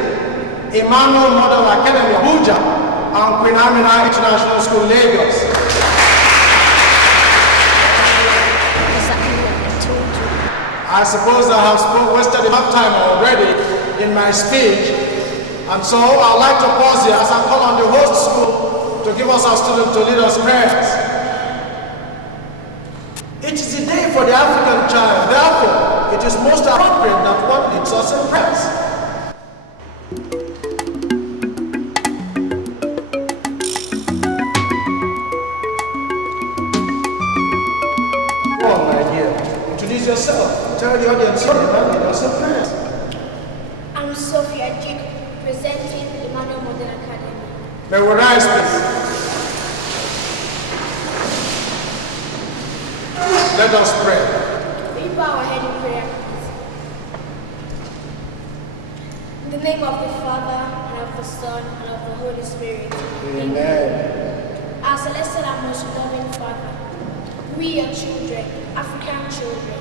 Emmanuel Model Academy, Abuja, and Queen Amina International School, Lagos. I suppose I have wasted enough time already in my speech, and so I'd like to pause here as I call on the host school to give us our students to lead us prayers. It is a day for the African child, therefore it is most appropriate that one leads us in prayers. Go on, my dear. Introduce yourself. Tell the audience what you lead us in prayers. I'm Sophie, presenting Emmanuel Model Academy. May we rise, please. Let us pray. We bow our head in prayer. In the name of the Father, and of the Son, and of the Holy Spirit. Amen. Our celestial and most loving Father, we your children, African children,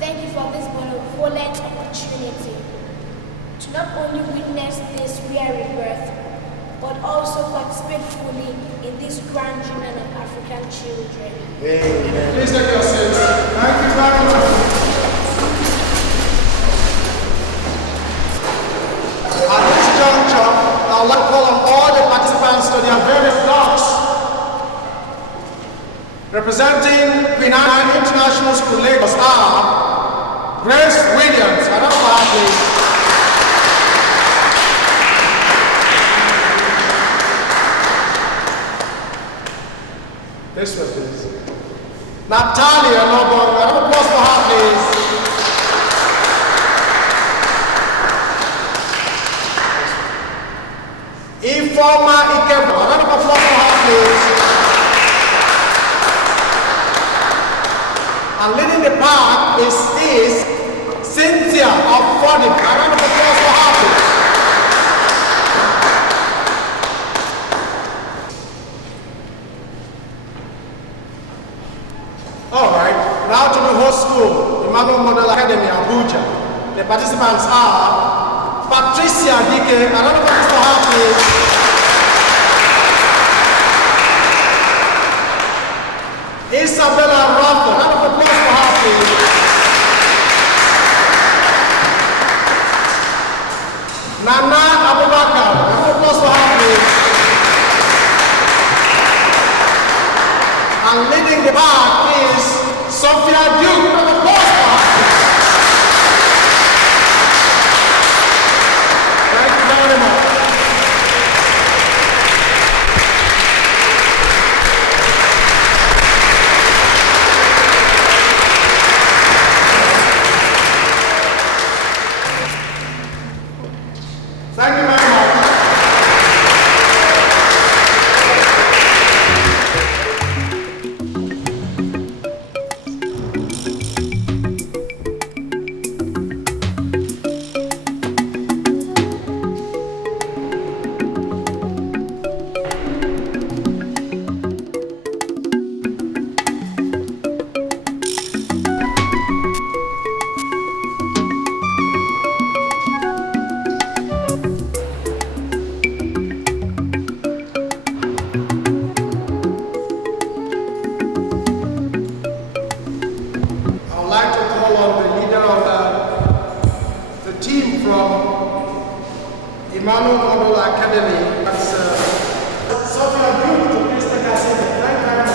thank you for this benevolent opportunity to not only witness this rare rebirth, but also participate fully in this grand union of African children. Amen. Please take your seats. Thank you very much. At this juncture, I would like to call on all the participants to their various dogs. Representing Queen Anne International School, Lagos are Grace Williams, please. This way, please. Natalia Lobon, round of applause for her, please. Informa Ikebo, round of applause for her, please. And leading the pack is Cynthia of Confronting. A round of applause for her, please. Alright, now to the host school, Emmanuel Model Academy, Abuja. The participants are Patricia Dike, a round of applause for her, please. Isabella Rafa, a round of applause for her, please. Nana Abubakar, a round of applause for her, please. And leading the back is Sophie Duke. Round of applause for her. Thank you very much. Emmanuel Model Academy. That's Sophie, you to please take a seat. Thank you very much.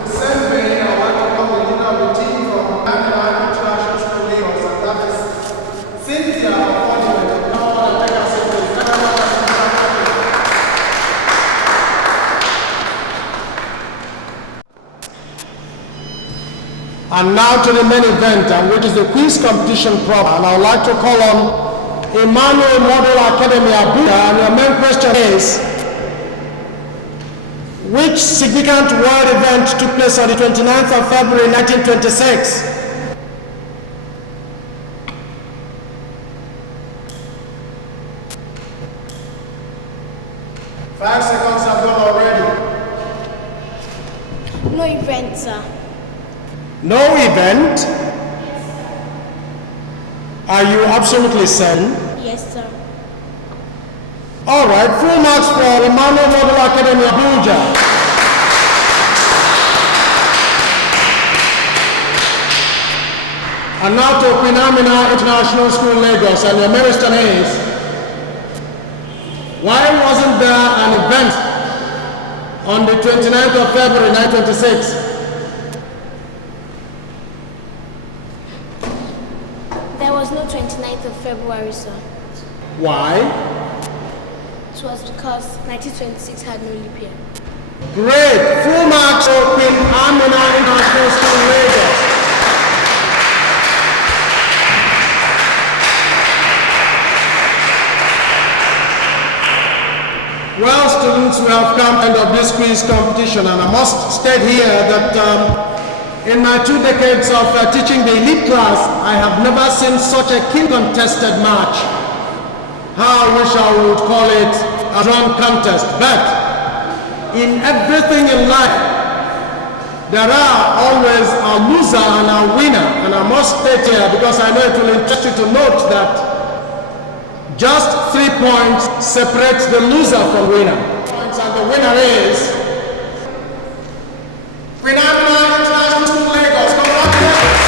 The same way, I want to call the leader of the team from Nigerian International School Lagos, and that is Cynthia, unfortunately. Now I want to take a seat, please. And now to the main event, which is the quiz competition proper. And I would like to call on Emmanuel Model Academy Abuja. And your main question is, which significant world event took place on the 29th of February 1926? Five seconds have gone already. No event, sir. No event? Are you absolutely certain? Yes, sir. All right, full marks for Emmanuel Model Academy Abuja. And now to Queen Amina International School, Lagos, and your question is, why wasn't there an event on the 29th of February 1926? There was no 29th of February, sir. Why? It was because 1926 had no leap year. Great! Full marks for Queen Amina International School, Lagos. Well, students, we have come to the end of this quiz competition, and I must state here that in my 2 decades of teaching the elite class, I have never seen such a keen contested match. How I wish I would call it a drawn contest. But in everything in life, there are always a loser and a winner. And I must state here, because I know it will interest you to note that just 3 points separate the loser from winner. And the winner is Queen Amina International School, Lagos. Congratulations!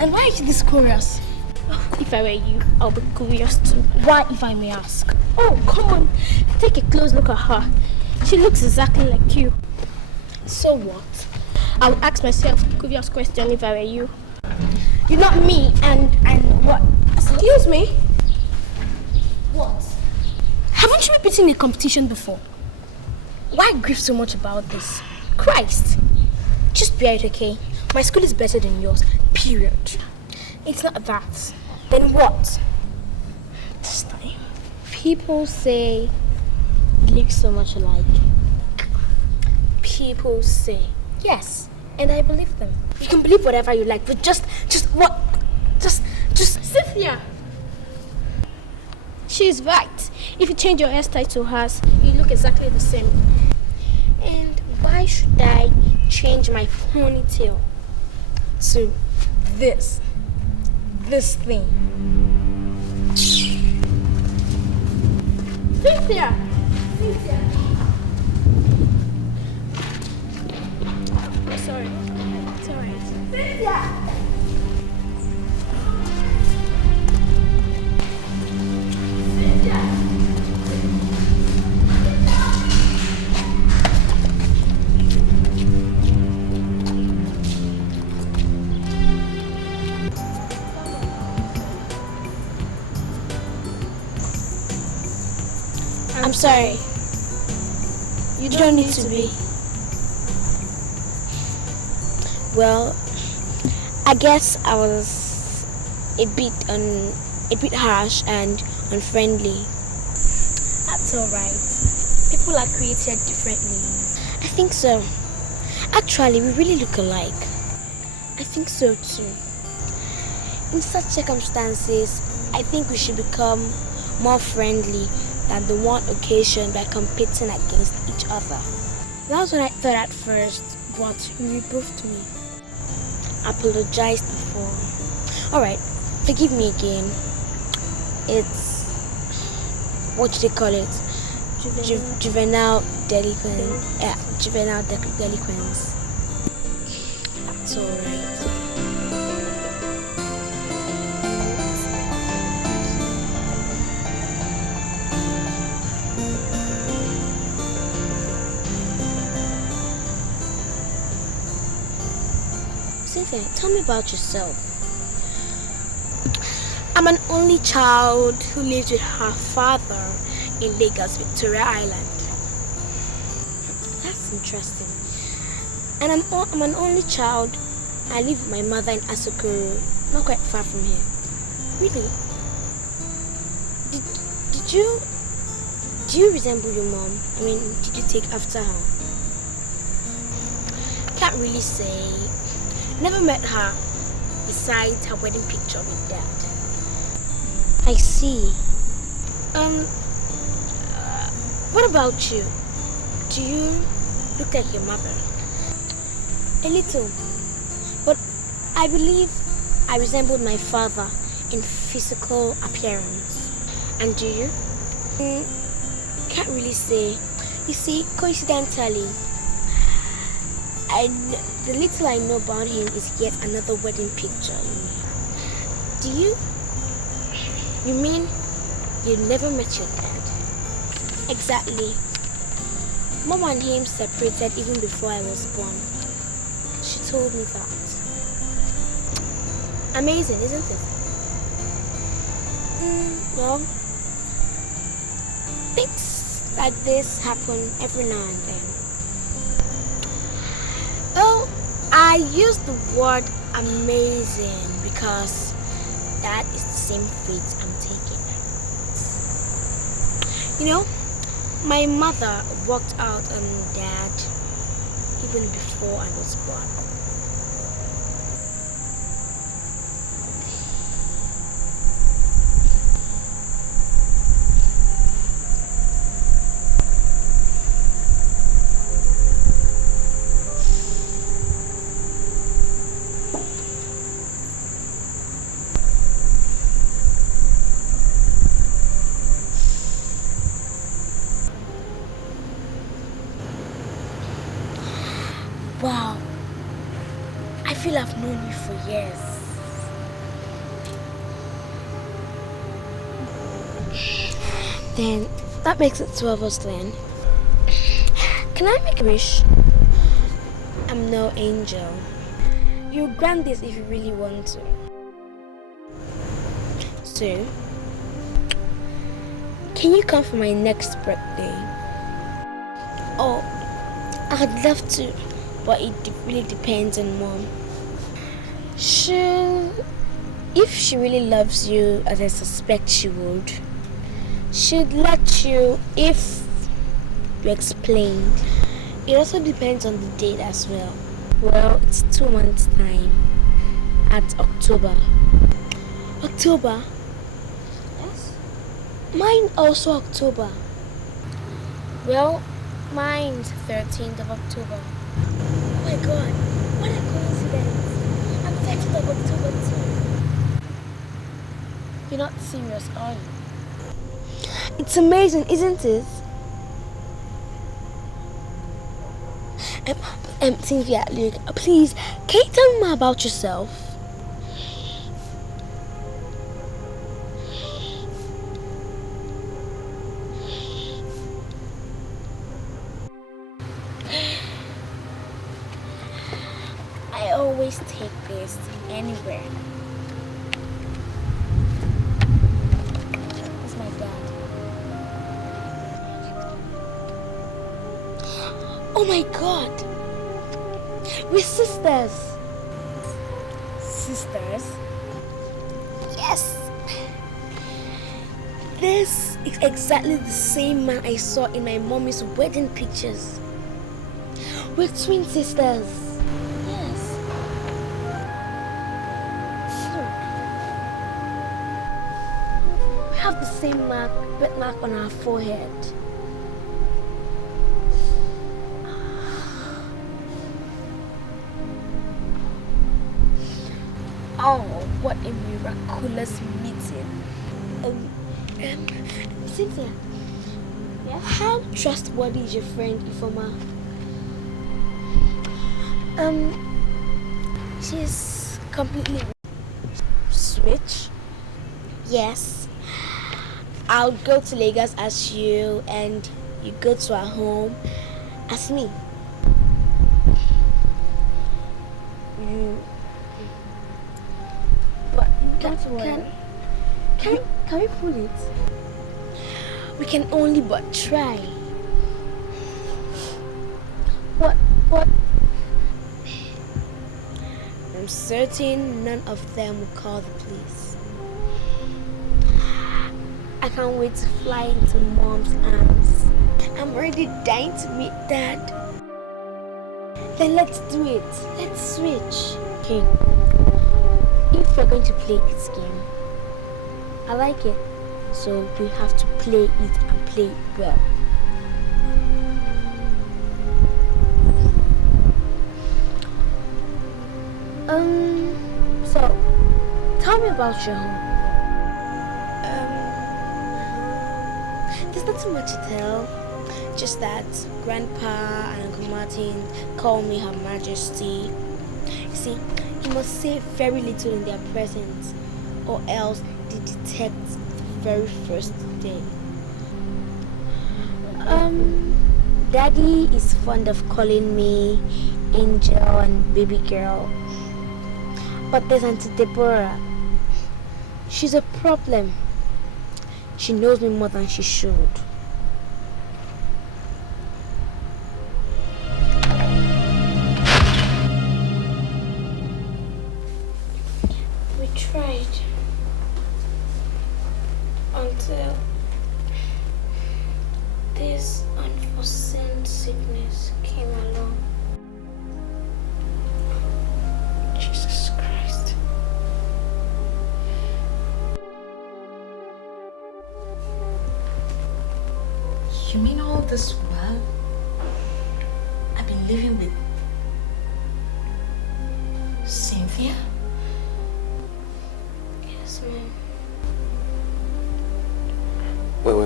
And why is she this curious? If I were you, I'll be curious too. Why, if I may ask? Oh, come on. Take a close look at her. She looks exactly like you. So what? I'll ask myself a curious question if I were you. You're not me, and what? Excuse me? What? Haven't you repeated the competition before? Why grieve so much about this? Christ! Just bear it, okay? My school is better than yours, period. It's not that. Then what? This time. People say you look so much alike. People say. Yes, and I believe them. You can believe whatever you like, but just what? Just Cynthia! She's right. If you change your hairstyle to hers, you look exactly the same. And why should I change my ponytail to this thing? Cynthia! I'm sorry. It's alright. Cynthia! I'm sorry. You don't need to be. Well, I guess I was a bit harsh and unfriendly. That's alright. People are created differently. I think so. Actually, we really look alike. I think so too. In such circumstances, I think we should become more friendly than the one occasion by competing against each other. That was what I thought at first, but you rebuffed me. Apologized before. Alright, forgive me again. It's... what do they call it? Juvenile delinquence. Yeah, juvenile delinquence. That's alright. Cynthia, tell me about yourself. I'm an only child who lives with her father in Lagos, Victoria Island. That's interesting. And I'm an only child. I live with my mother in Asokoro, not quite far from here. Really? Do you resemble your mom? I mean, did you take after her? Can't really say. Never met her besides her wedding picture with Dad. I see. What about you? Do you look like your mother? A little. But I believe I resembled my father in physical appearance. And do you? Can't really say. You see, coincidentally, the little I know about him is yet another wedding picture. Do you? You mean you never met your dad? Exactly. Mom and him separated even before I was born. She told me that. Amazing, isn't it? Well, things like this happen every now and then. Oh, I use the word amazing because that is the same fate I'm taking. You know, my mother walked out on Dad even before I was born. Wow, I feel I've known you for years. Then, that makes it 2 of us then. Can I make a wish? I'm no angel. You'll grant this if you really want to. So, can you come for my next birthday? Oh, I'd love to. But it really depends on Mom. If she really loves you, as I suspect she would, she'd let you if you explained. It also depends on the date as well. Well, it's 2 months' time. At October. October? Yes. Mine also October. Well, mine's 13th of October. Oh my God, what a coincidence. I'm 30th of October too. You're not serious, are you? It's amazing, isn't it? Cynthia, look, please, can you tell me more about yourself? I always take this anywhere. It's my dad. Oh my God! We're sisters! Sisters? Yes! This is exactly the same man I saw in my mommy's wedding pictures. We're twin sisters. Yes. We have the same birthmark on our forehead. Oh, what a miraculous meeting. Cynthia, yeah? How trustworthy is your friend Ifoma? She's completely switch. Yes. I'll go to Lagos as you, and you go to our home as me. But can we pull it? We can only but try. But I'm certain none of them will call the police. I can't wait to fly into Mom's arms. I'm already dying to meet Dad. Then let's do it. Let's switch. Okay. If we're going to play this game, I like it. So we have to play it and play it well. So tell me about your home. There's not too much to tell. Just that Grandpa and Uncle Martin call me Her Majesty. You see, you must say very little in their presence, or else they detect the very first day. Daddy is fond of calling me Angel and Baby Girl. But there's Auntie Deborah. She's a problem. She knows me more than she should. We tried until this unforeseen sickness came along. Jesus Christ. You mean all this while I've been living with Cynthia? Yes, ma'am. Wait.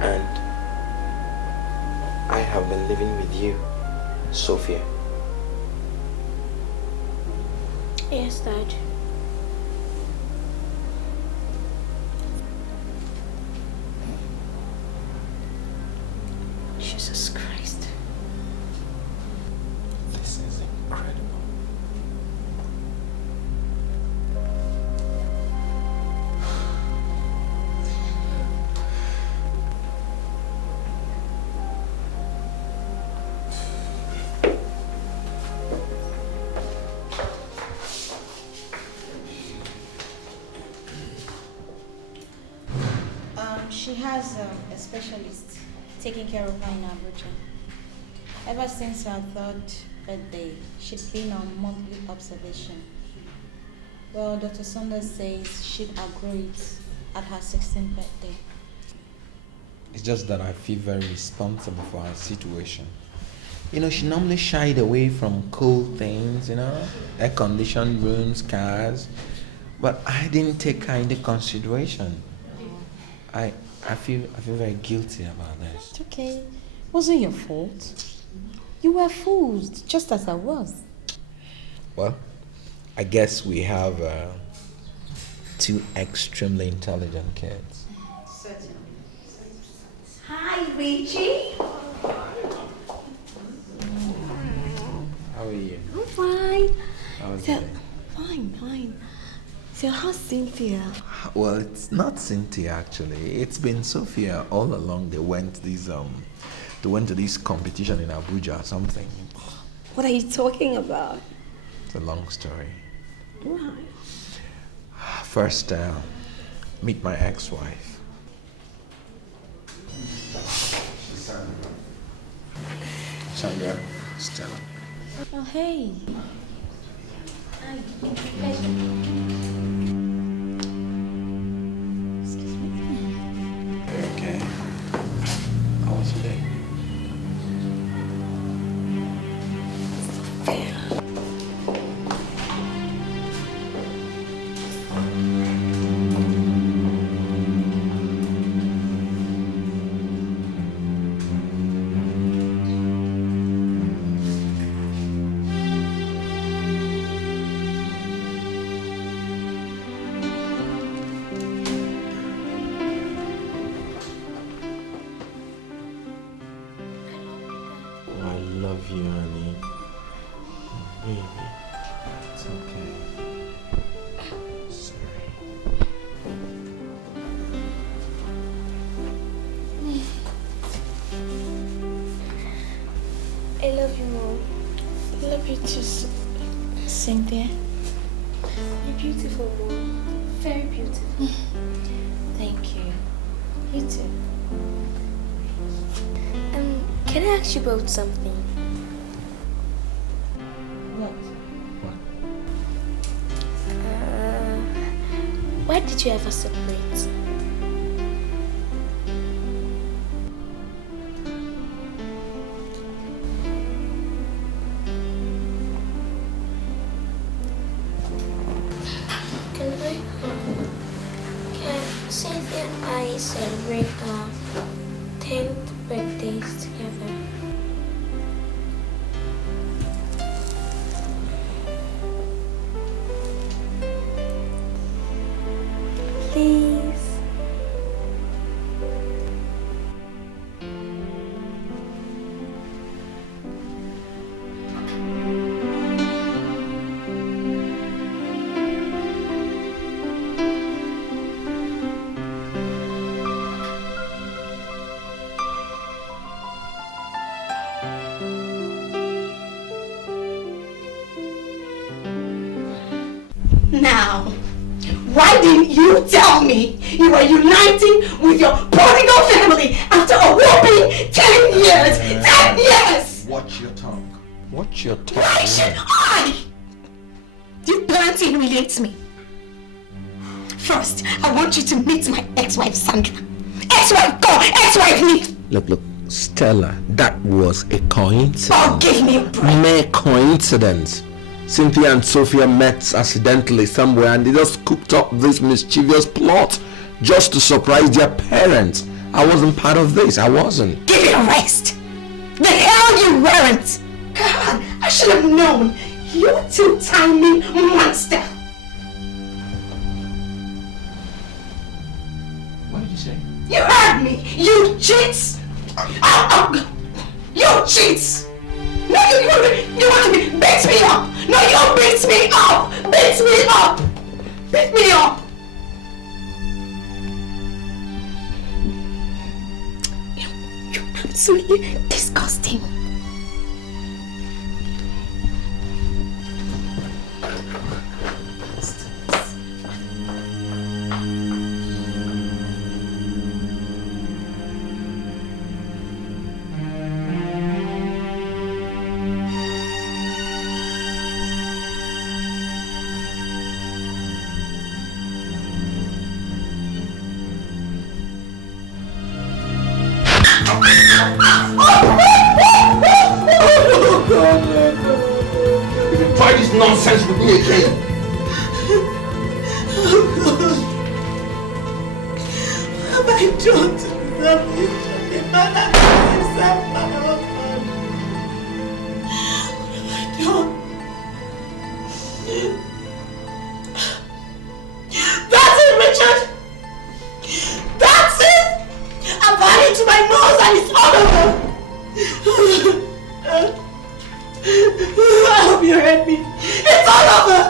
And I have been living with you, Sophia. Yes, Dad. Jesus Christ. This is incredible. She has a specialist taking care of her in Abuja. Ever since her third birthday, she'd been on monthly observation. Well, Dr. Saunders says she'd outgrow it at her 16th birthday. It's just that I feel very responsible for her situation. You know, she normally shied away from cool things, air-conditioned rooms, cars. But I didn't take her into consideration. I feel very guilty about this. It's okay. It wasn't your fault. You were fooled, just as I was. Well, I guess we have two extremely intelligent kids. Certainly. Hi, Richie. How are you? I'm fine. How's So, it? fine. So how's Cynthia? Well, it's not Cynthia actually. It's been Sophia all along. They went this They went to this competition in Abuja or something. What are you talking about? It's a long story. Right. First, meet my ex-wife. Sandra. Stella. Oh, hey. Hi. Excuse me. Okay. How was your day? I love you, Mom. I love you too, Cynthia. You're beautiful, Mom. Very beautiful. Thank you. You too. Can I ask you about something? What? Why did you ever separate? Cynthia and I celebrate our 10th birthdays together. Please. Now, why didn't you tell me you were uniting with your prodigal family after a whopping 10 years? 10 years! Watch your tongue. Watch your tongue. Why should I? You plan to humiliate me. First, I want you to meet my ex-wife Sandra. Ex-wife go! Ex-wife meet! Look, Stella, that was a coincidence. Oh, give me a break. Mere coincidence. Cynthia and Sophia met accidentally somewhere and they just cooked up this mischievous plot just to surprise their parents. I wasn't part of this. I wasn't. Give it a rest. The hell you weren't. God, I should have known. You two tiny monster. What did you say? You heard me. You cheats. You cheats. No, you want to beat me up. No, you beat me up. Beat me up. Beat me up. You're absolutely disgusting. Try this nonsense with me again. What have I done to deserve this? The man that calls himself my husband. What have I done? That's it, Richard! That's it! I've had it to my nose and it's all over! I hope you heard me. It's all over!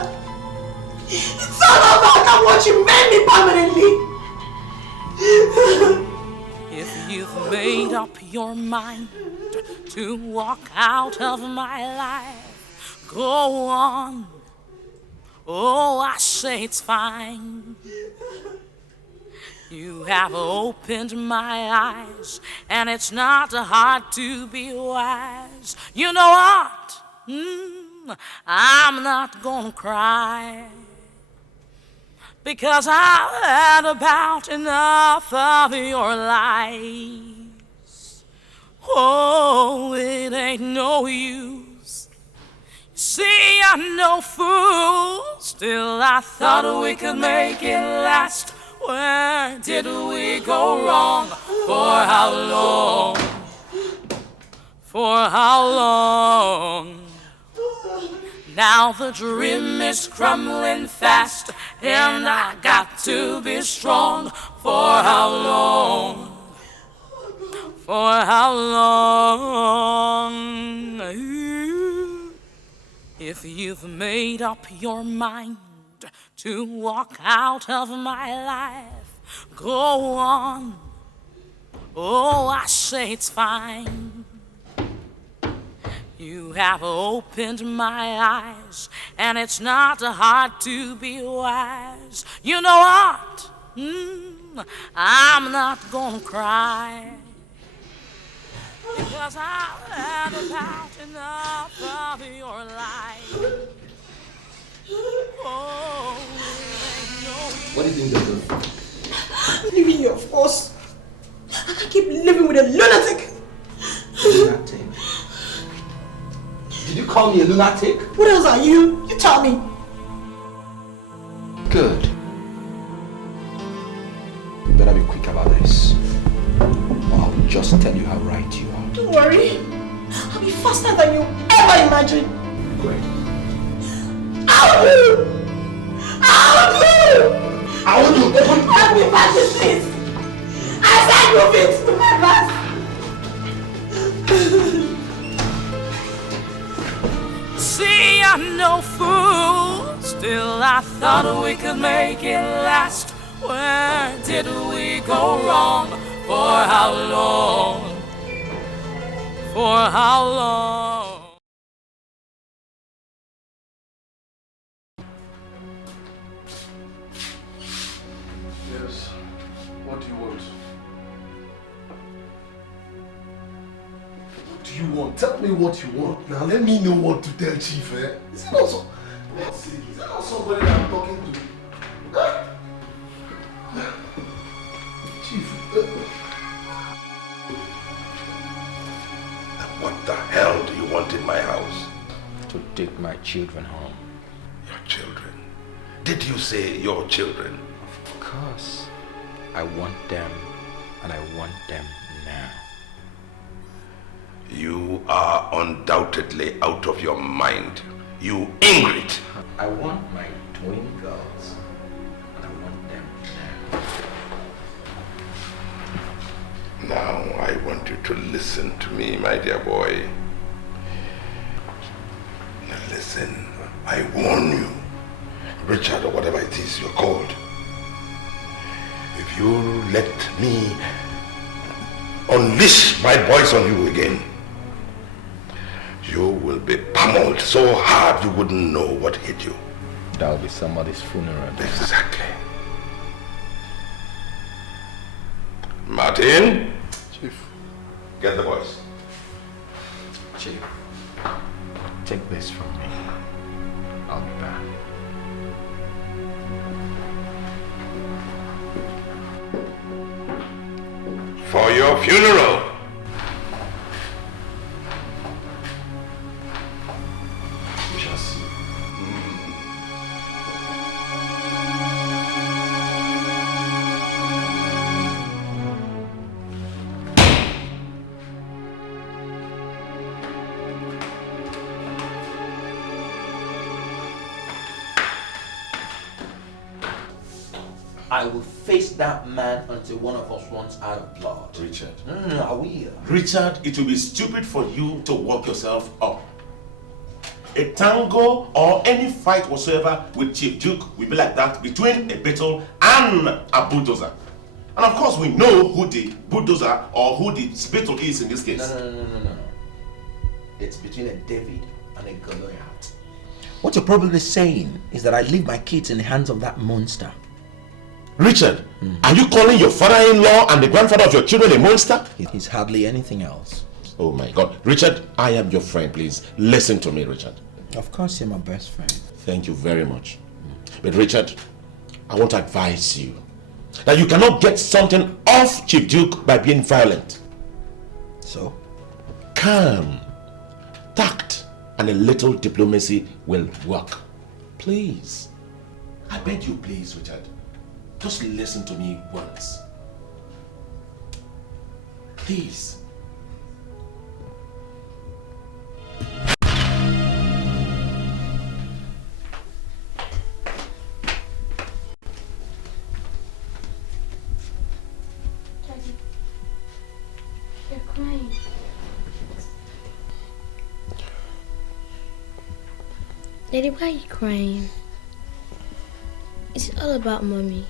It's all over! I can watch you mend me permanently! If you've made up your mind to walk out of my life, go on. Oh, I say it's fine. You have opened my eyes, and it's not hard to be wise. You know what? I'm not gonna cry, because I've had about enough of your lies. Oh, it ain't no use. See, I'm no fool. Still, I thought we could make it last. Where did we go wrong? For how long? For how long? Now the dream is crumbling fast, and I got to be strong. For how long? For how long? If you've made up your mind to walk out of my life, go on. Oh, I say it's fine. You have opened my eyes, and it's not hard to be wise. You know what? I'm not gonna cry, because I've had about enough of your life. Oh, what do you think they're doing? Leaving you, of course. I can't keep living with a lunatic. Lunatic? Did you call me a lunatic? What else are you? You tell me. Good. You better be quick about this, or I'll just tell you how right you are. Don't worry. I'll be faster than you ever imagined. Great. I'll do! I'll do! I'll do! Help me pass this, please! I said move it to my pass! See, I'm no fool. Still, I thought we could make it last. Where did we go wrong? For how long? For how long? Yes. What do you want? What do you want? Tell me what you want. Now let me know what to tell Chief, eh? Is it not so? Let's see. Is that not somebody that I'm talking to? Huh? Chief. What the hell do you want in my house? To take my children home. Your children? Did you say your children? Of course. I want them, and I want them now. You are undoubtedly out of your mind. You ingrate. I want my twin girls, and I want them now. Now I want you to listen to me, my dear boy. Now listen, I warn you, Richard, or whatever it is you're called. If you let me unleash my voice on you again, you will be pummeled so hard you wouldn't know what hit you. That'll be somebody's funeral. Exactly. Martin? Chief. Get the boys. Chief, take this from me. I'll be back. For your funeral. We shall see. I will face that man until one of us runs out of blood. Richard. I will. Richard, it will be stupid for you to work yourself up. A tango or any fight whatsoever with Chief Duke will be like that between a beetle and a bulldozer. And of course, we know who the bulldozer or who the spittle is in this case. No. It's between a David and a Goliath. What you're probably saying is that I leave my kids in the hands of that monster. Richard, are you calling your father-in-law and the grandfather of your children a monster? He's hardly anything else. Oh my God. Richard, I am your friend, please. Listen to me, Richard. Of course, you're my best friend. Thank you very much. But Richard, I want to advise you that you cannot get something off Chief Duke by being violent. So? Calm, tact, and a little diplomacy will work. Please. I beg you, please, Richard. Just listen to me once. Please. Daddy, you're crying. Daddy, why are you crying? It's all about Mommy.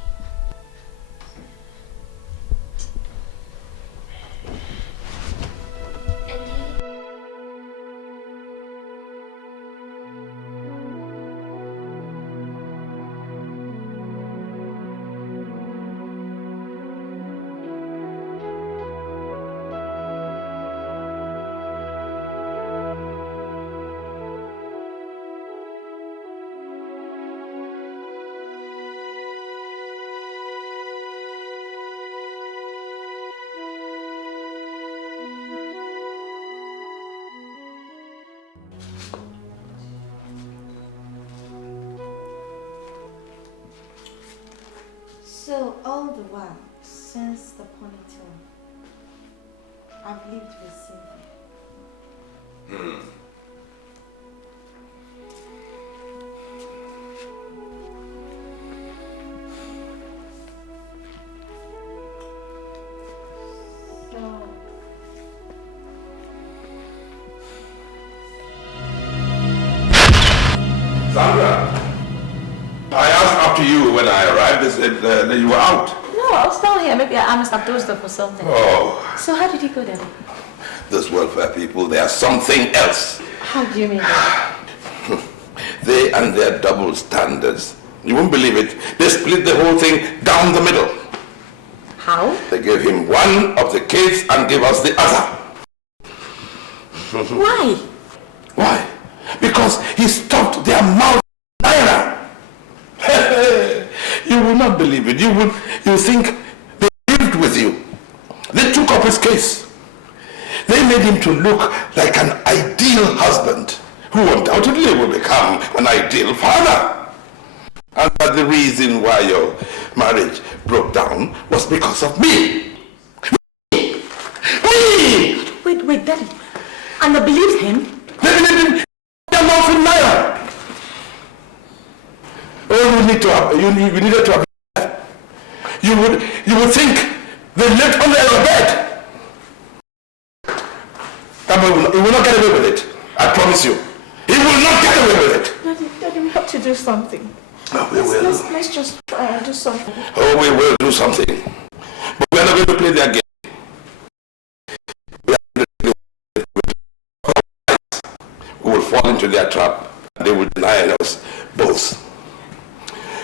So all the while, since the ponytail, I've lived with Cynthia. So Sandra, I asked after you when I arrived, they said that you were out. No, I was down here. Maybe I must have dozed off or something. Oh, So how did you go then? those welfare people, they are something else. How do you mean that? They and their double standards. You won't believe it. They split the whole thing down the middle. How? They gave him one of the kids and gave us the other. Why? Why? Because he stopped their mouth. Naira. You will not believe it. You think they lived with you. They took up his case. They made him to look like an ideal husband who undoubtedly will become an ideal father. And that the reason why your marriage broke down was because of me. Me! Wait, Daddy. And they believed him? They believed him. Their mouth in Naira. Oh, you needed to have. You would think they lived under your bed. He will not get away with it. I promise you. He will not get away with it. Daddy, we have to do something. No, we will. Let's just do something. Oh, we will do something. But we are not going to play their game. We are going to we will fall into their trap. They will deny us both.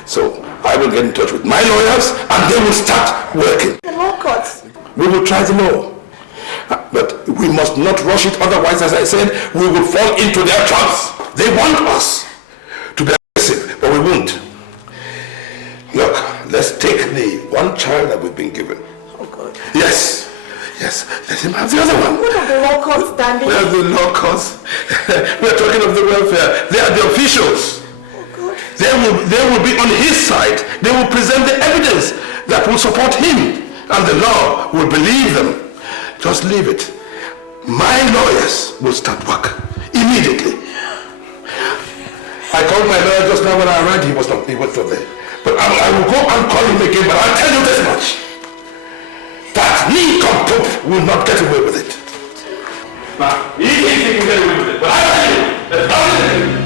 So I will get in touch with my lawyers and they will start working. The law courts. We will try the law. But we must not rush it, otherwise, as I said, we will fall into their traps. They want us to be aggressive, but we won't. Look, let's take the one child that we've been given. Oh, God. Yes, let him have the other one. What are the law courts, Daddy? Where are the law courts? We're talking of the welfare. They are the officials. Oh, God. They will be on his side. They will present the evidence that will support him, and the law will believe them. Just leave it. My lawyers will start work immediately. I called my lawyer just now when I arrived. He was not there. But I will go and call him again. But I'll tell you this much: that nincompoop will not get away with it. Now, he thinks he can get away with it, but I tell you, there's nothing.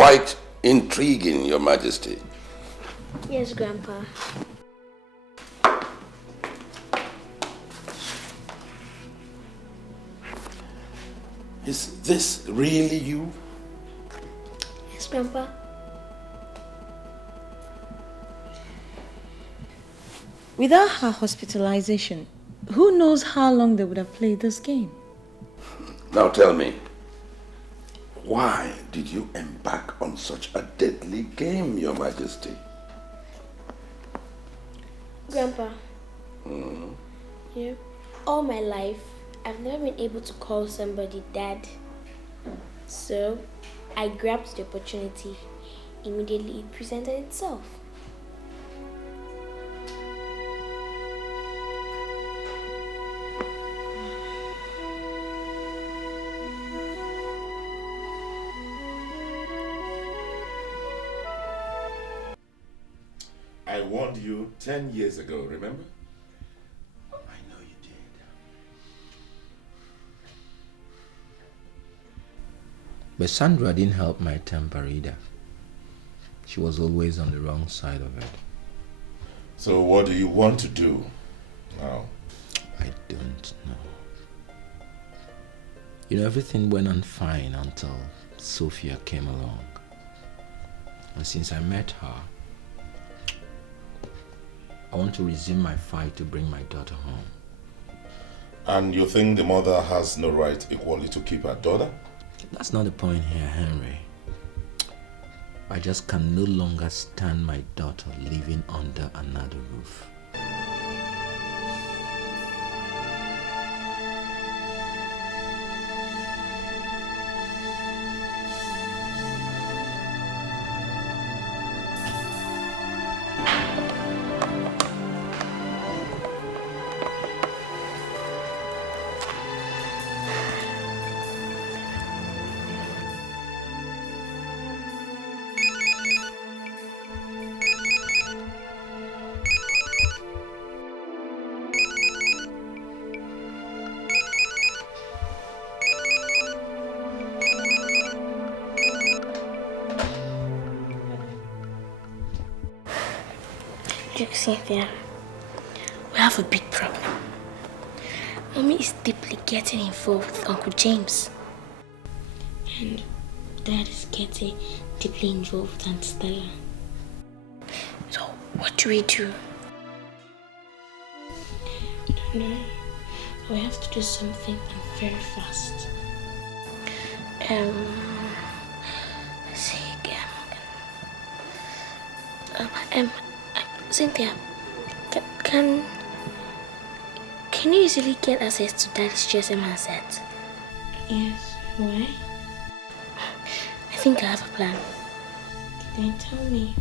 quite intriguing, Your Majesty. Yes, Grandpa. Is this really you? Yes, Grandpa. Without her hospitalization, who knows how long they would have played this game? Now tell me, why did you embark on such a deadly game, Your Majesty? Grandpa. Yeah. All my life, I've never been able to call somebody Dad. So, I grabbed the opportunity. Immediately, it presented itself. I warned you 10 years ago, remember? I know you did. But Sandra didn't help my temper either. She was always on the wrong side of it. So what do you want to do now? I don't know. You know, everything went on fine until Sophia came along. And since I met her, I want to resume my fight to bring my daughter home. And you think the mother has no right equally to keep her daughter? That's not the point here, Henry. I just can no longer stand my daughter living under another roof. Look, Cynthia, we have a big problem. Mommy is deeply getting involved with Uncle James. And Dad is getting deeply involved with Aunt Stella. So, what do we do? I don't know. We have to do something very fast. Let's see again. Cynthia, can you easily get access to Daddy's GSM handset? Yes, why? I think I have a plan. Then tell me.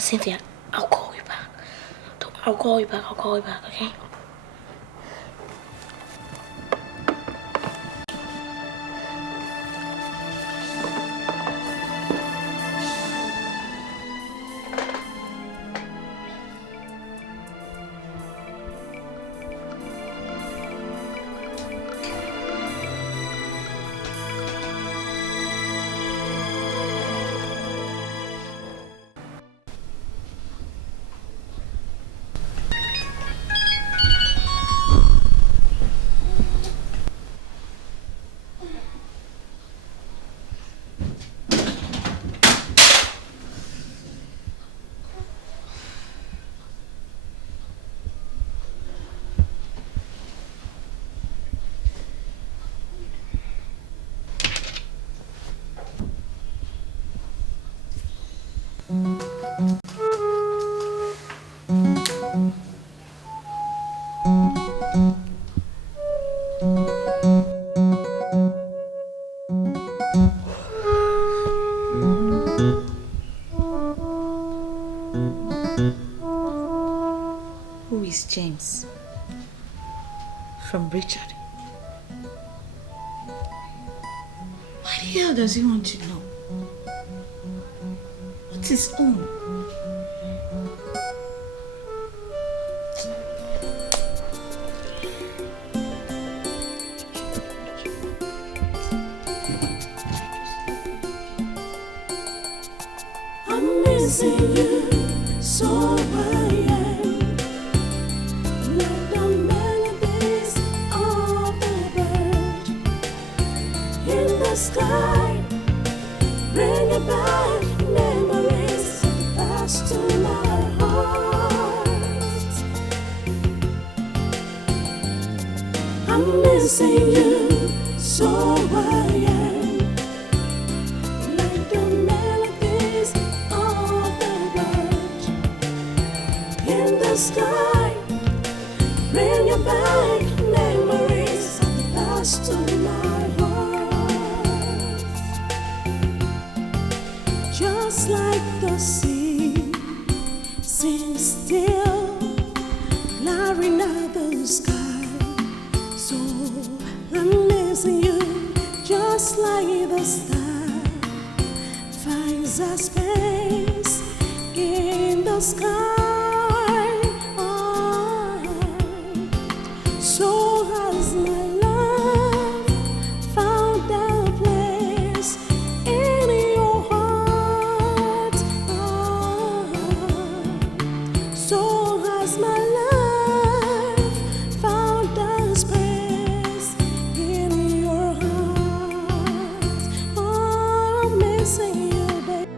Cynthia, I'll call you back. I'll call you back, okay? Who is James? From Richard. Why the hell does he want to know? What's his own? I'm missing you, so I am. Like the melodies of the bird in the sky, bringing back memories of the past to my heart. I'm missing you, so I am. Like the melodies of the bird in the sky, bringing back memories of the past to my heart. Just like the sea, seems still, glaring at the sky. So I'm missing you, just like the star finds a space in the sky. So has my love found a place in your heart. So has my love found a space in your heart. Oh, I'm missing you, baby.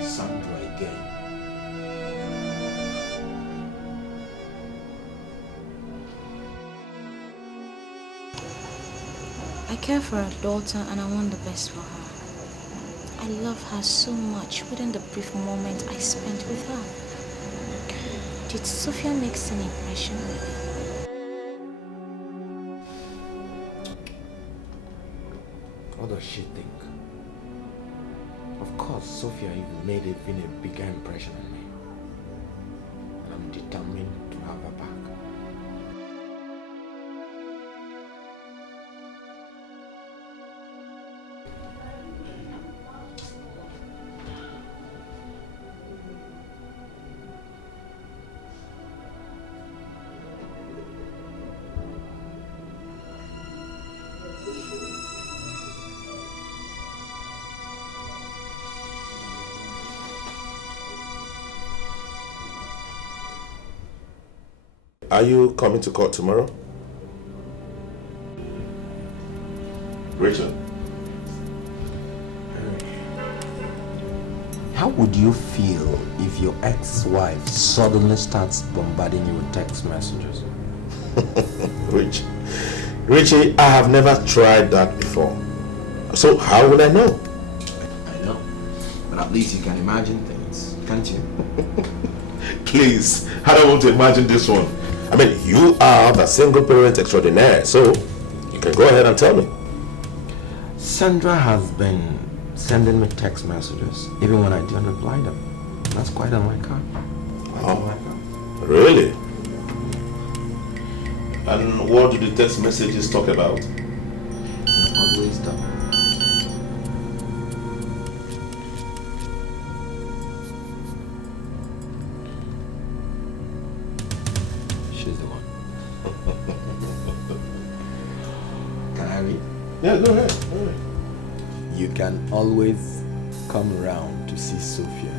Sandra again. I care for our daughter and I want the best for her. I love her so much within the brief moment I spent with her. Did Sophia make an impression on you? What does she think? Of course, Sophia even made even a bigger impression on me. And I'm determined to have her back. Are you coming to court tomorrow? Rachel? How would you feel if your ex-wife suddenly starts bombarding you with text messages? Richie, I have never tried that before. So how will I know? I know. But at least you can imagine things, can't you? Please, I don't want to imagine this one. I mean, you are the single parent extraordinaire, so you can go ahead and tell me. Sandra has been sending me text messages, even when I don't reply them. That's quite unlike her. Really? And what do the text messages talk about? Always done. She's the one. Can I read? Yeah, go ahead. Go ahead. You can always come around to see Sophia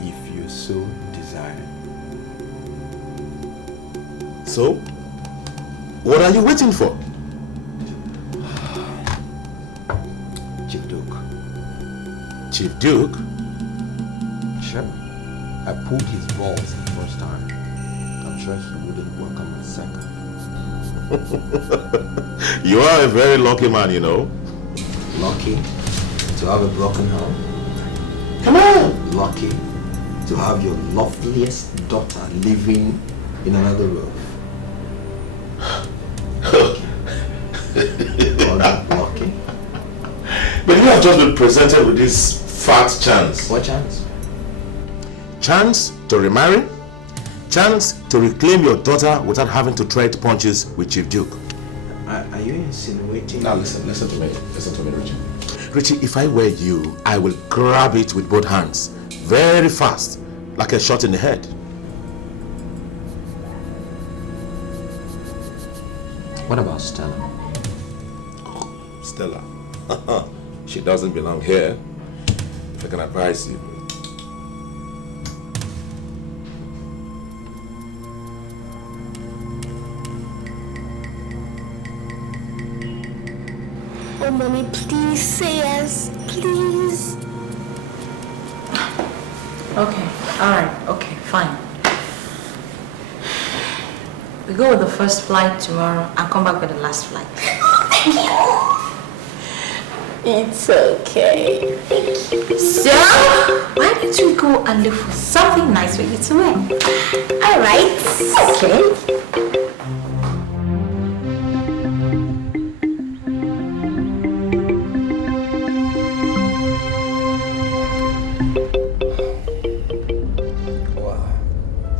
if you so desire. So, what are you waiting for? Chief Duke. Chief Duke? Sure. I pulled his balls the first time. I'm sure he wouldn't welcome a second. You are a very lucky man, you know. Lucky to have a broken heart. Come on! Lucky to have your loveliest daughter living in another roof. Lucky. But you have just been presented with this fat chance. What chance? Chance to remarry, chance to reclaim your daughter without having to trade punches with Chief Duke. Are you insinuating? Now listen to me, Richie. Richie, if I were you, I will grab it with both hands, very fast, like a shot in the head. What about Stella? Stella? She doesn't belong here. If I can advise you. Oh, Mommy, please say yes. Please. Okay, alright, okay, fine. We go with the first flight tomorrow and come back with the last flight. Thank you. It's okay. Thank you. So, why don't you go and look for something nice for you to wear? Alright. Okay.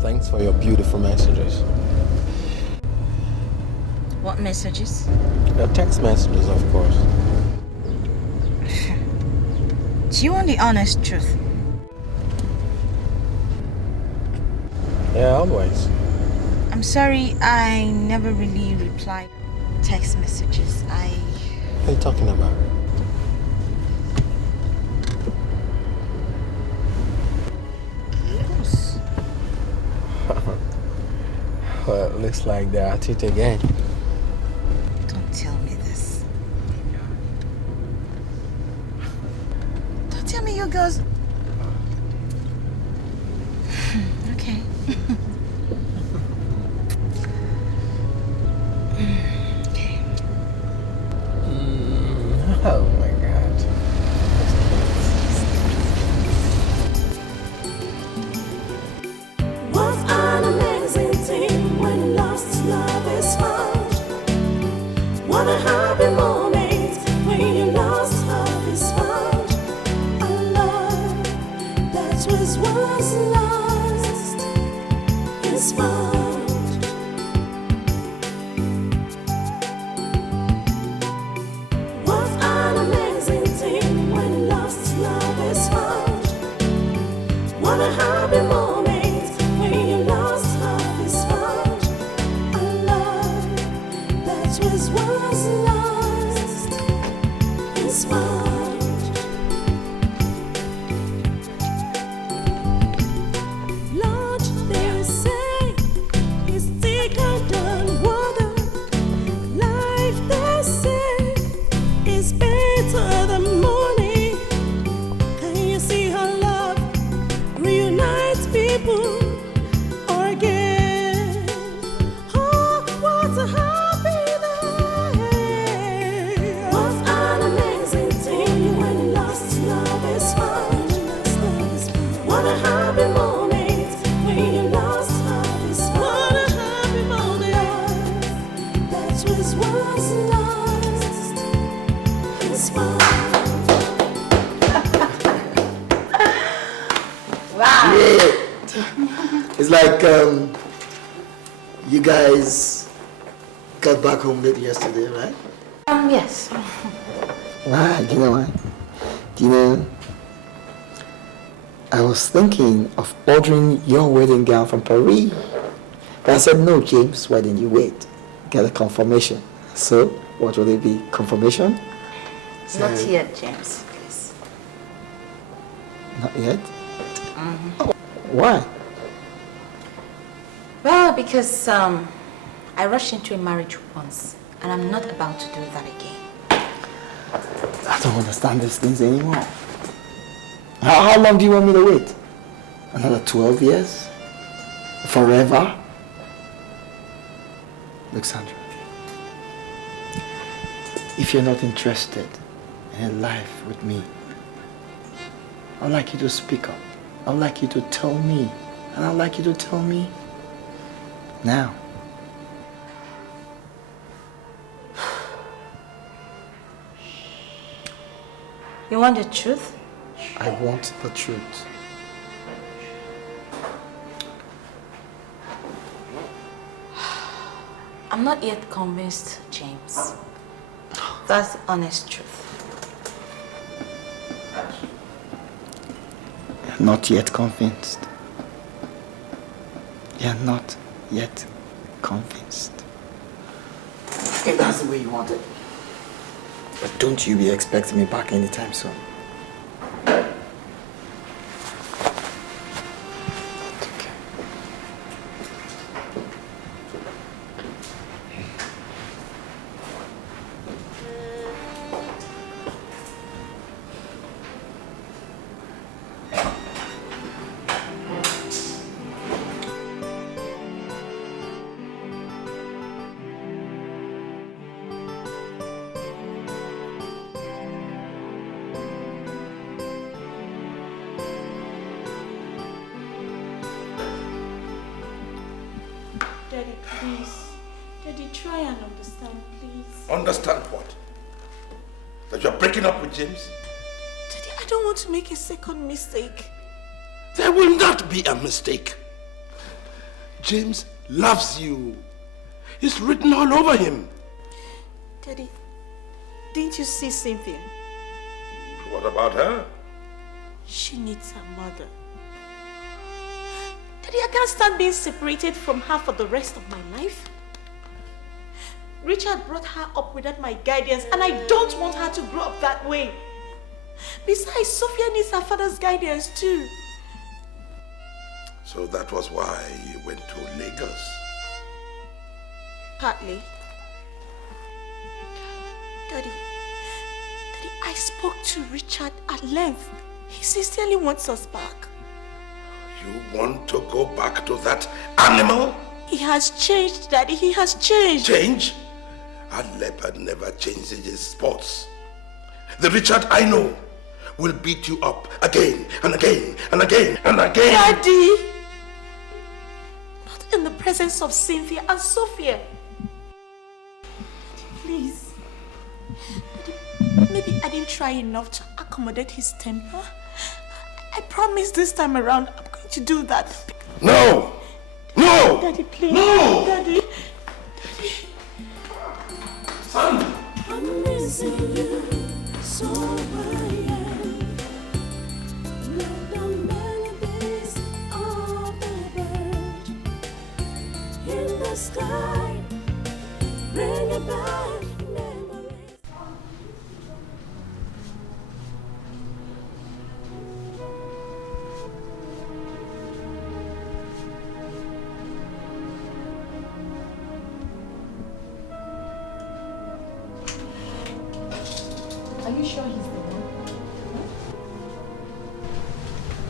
Thanks for your beautiful messages. What messages? Your text messages, of course. Do you want the honest truth? Yeah, always. I'm sorry, I never really replied text messages. What are you talking about? Of course. Well, it looks like they're at it again. Don't tell me this. Don't tell me you girls... Okay. Okay. Oh my God. What an amazing thing when lost love is found. What a happy moment when your lost love is found. A love that was once lost is found. What an amazing thing when lost love is found. What a happy moment when your lost love is found. A love that was once lost is found. Lord, they say is thicker than water. Life, they say, is better than morning. Can you see how love reunites people again? Oh, what a happy day! What an amazing thing when lost love is found. What a happy moment when your lost love is found. What a happy moment that was once lost is found. Great. It's like you guys got back home late yesterday, right? Yes. Why? Do you know why? Do you know? I was thinking of ordering your wedding gown from Paris. But I said, no, James, why didn't you wait? Get a confirmation. So, what will it be? Confirmation? Not yet, James, please. Not yet? Why? Well, because I rushed into a marriage once, and I'm not about to do that again. I don't understand these things anymore. How long do you want me to wait? Another 12 years? Forever? Look, Sandra, if you're not interested in a life with me, I'd like you to speak up. I'd like you to tell me. And I'd like you to tell me now. You want the truth? I want the truth. I'm not yet convinced, James. That's the honest truth. You're not yet convinced. You're not yet convinced. If that's the way you want it. But don't you be expecting me back anytime soon. Daddy, please. Daddy, try and understand, please. Understand what? That you're breaking up with James? Daddy, I don't want to make a second mistake. There will not be a mistake. James loves you. It's written all over him. Daddy, didn't you see Cynthia? What about her? She needs her mother. Daddy, I can't stand being separated from her for the rest of my life. Richard brought her up without my guidance, and I don't want her to grow up that way. Besides, Sophia needs her father's guidance too. So that was why you went to Lagos. Partly. Daddy, I spoke to Richard at length. He sincerely wants us back. You want to go back to that animal? He has changed, Daddy. He has changed. Change? A leopard never changes his spots. The Richard I know will beat you up again and again and again and again. Daddy! Not in the presence of Cynthia and Sophia. Please. Daddy, maybe I didn't try enough to accommodate his temper. I promise this time around I'm going to do that. No! No! Daddy, please. No! Daddy. Son! I'm missing you, so I am. Let the melodies of the bird in the sky bring it back memories. Are you sure he's the one?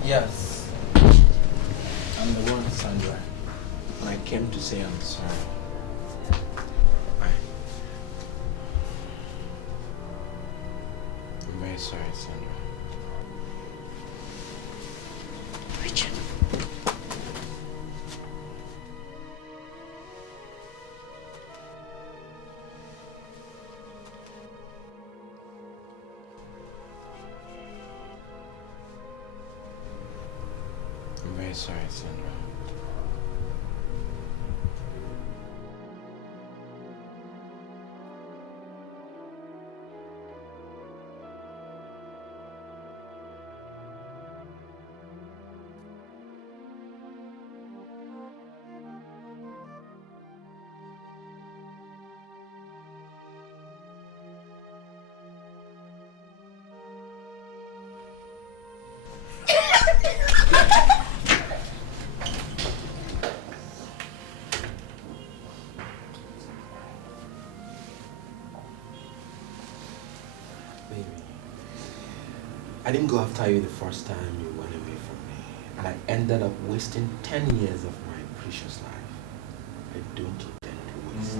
Yes. I'm the one, Sandra. And I came to say I'm sorry. I'm very sorry, Sandra. Richard. I'm very sorry, Sandra. Baby, I didn't go after you the first time you went away from me, and I ended up wasting 10 years of my precious life. I don't intend to waste.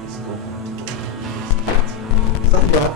Let's go home. Sandra.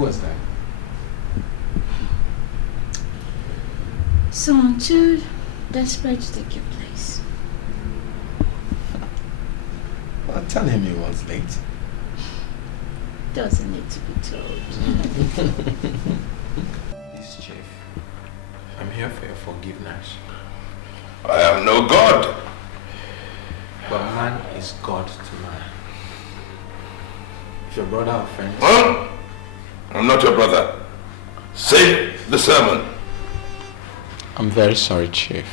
Who was that? Someone too desperate to take your place. Well, tell him he was late. Doesn't need to be told. Please, Chief. I'm here for your forgiveness. I am no God. But man is God to man. If your brother offends... Huh? I'm not your brother. Say the sermon. I'm very sorry, Chief.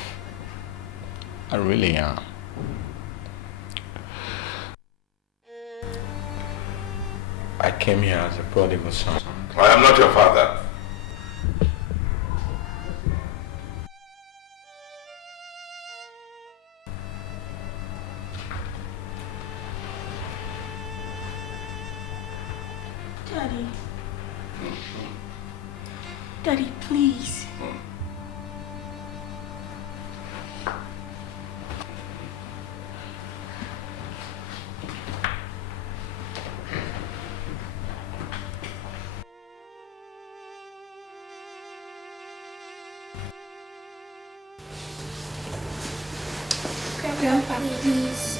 I really am. I came here as a prodigal son. I am not your father. Daddy. Daddy, please. Grandpa, please.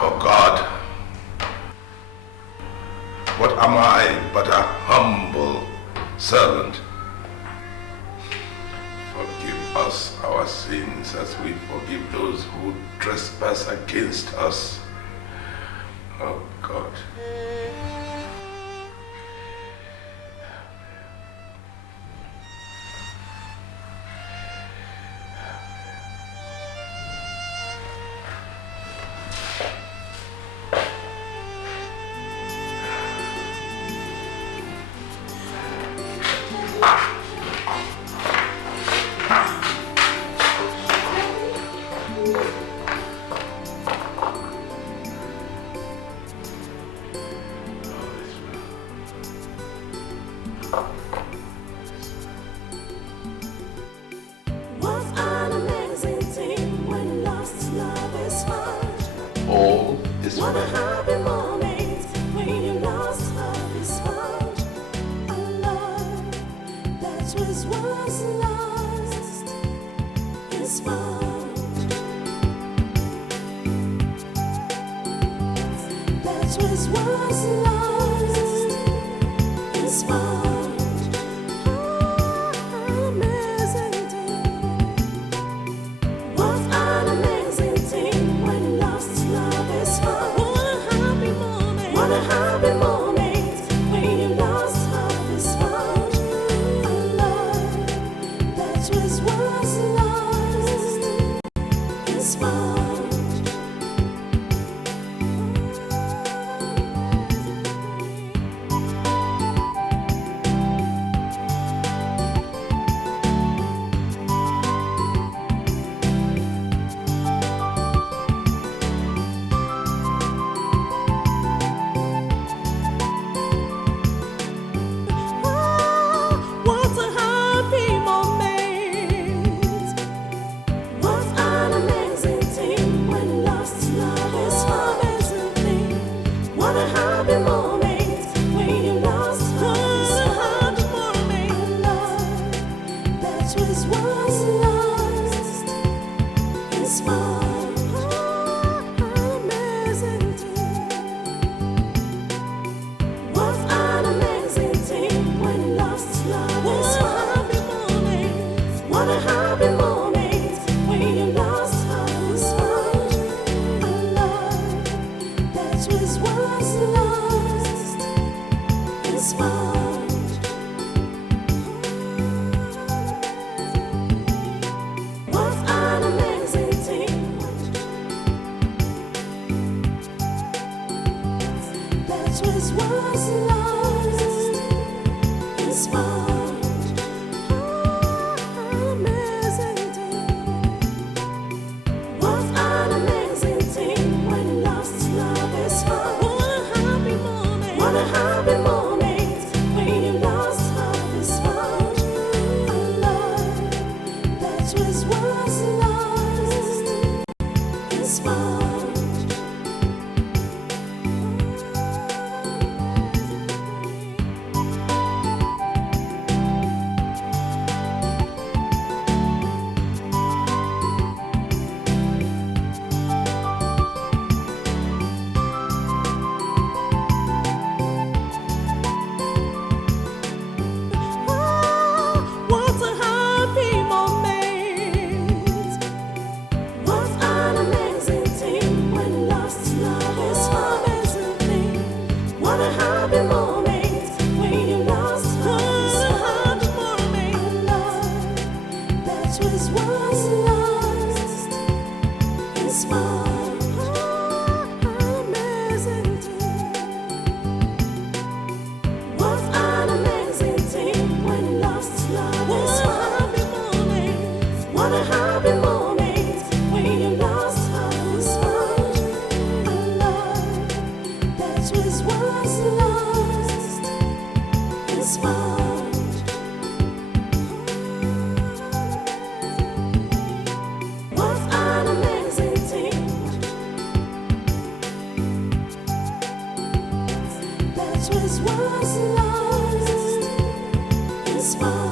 Oh God, what am I but a humble servant? Forgive us our sins as we forgive those who trespass against us. Oh God. Was lost That was lost is found. What an amazing thing. That was lost is found.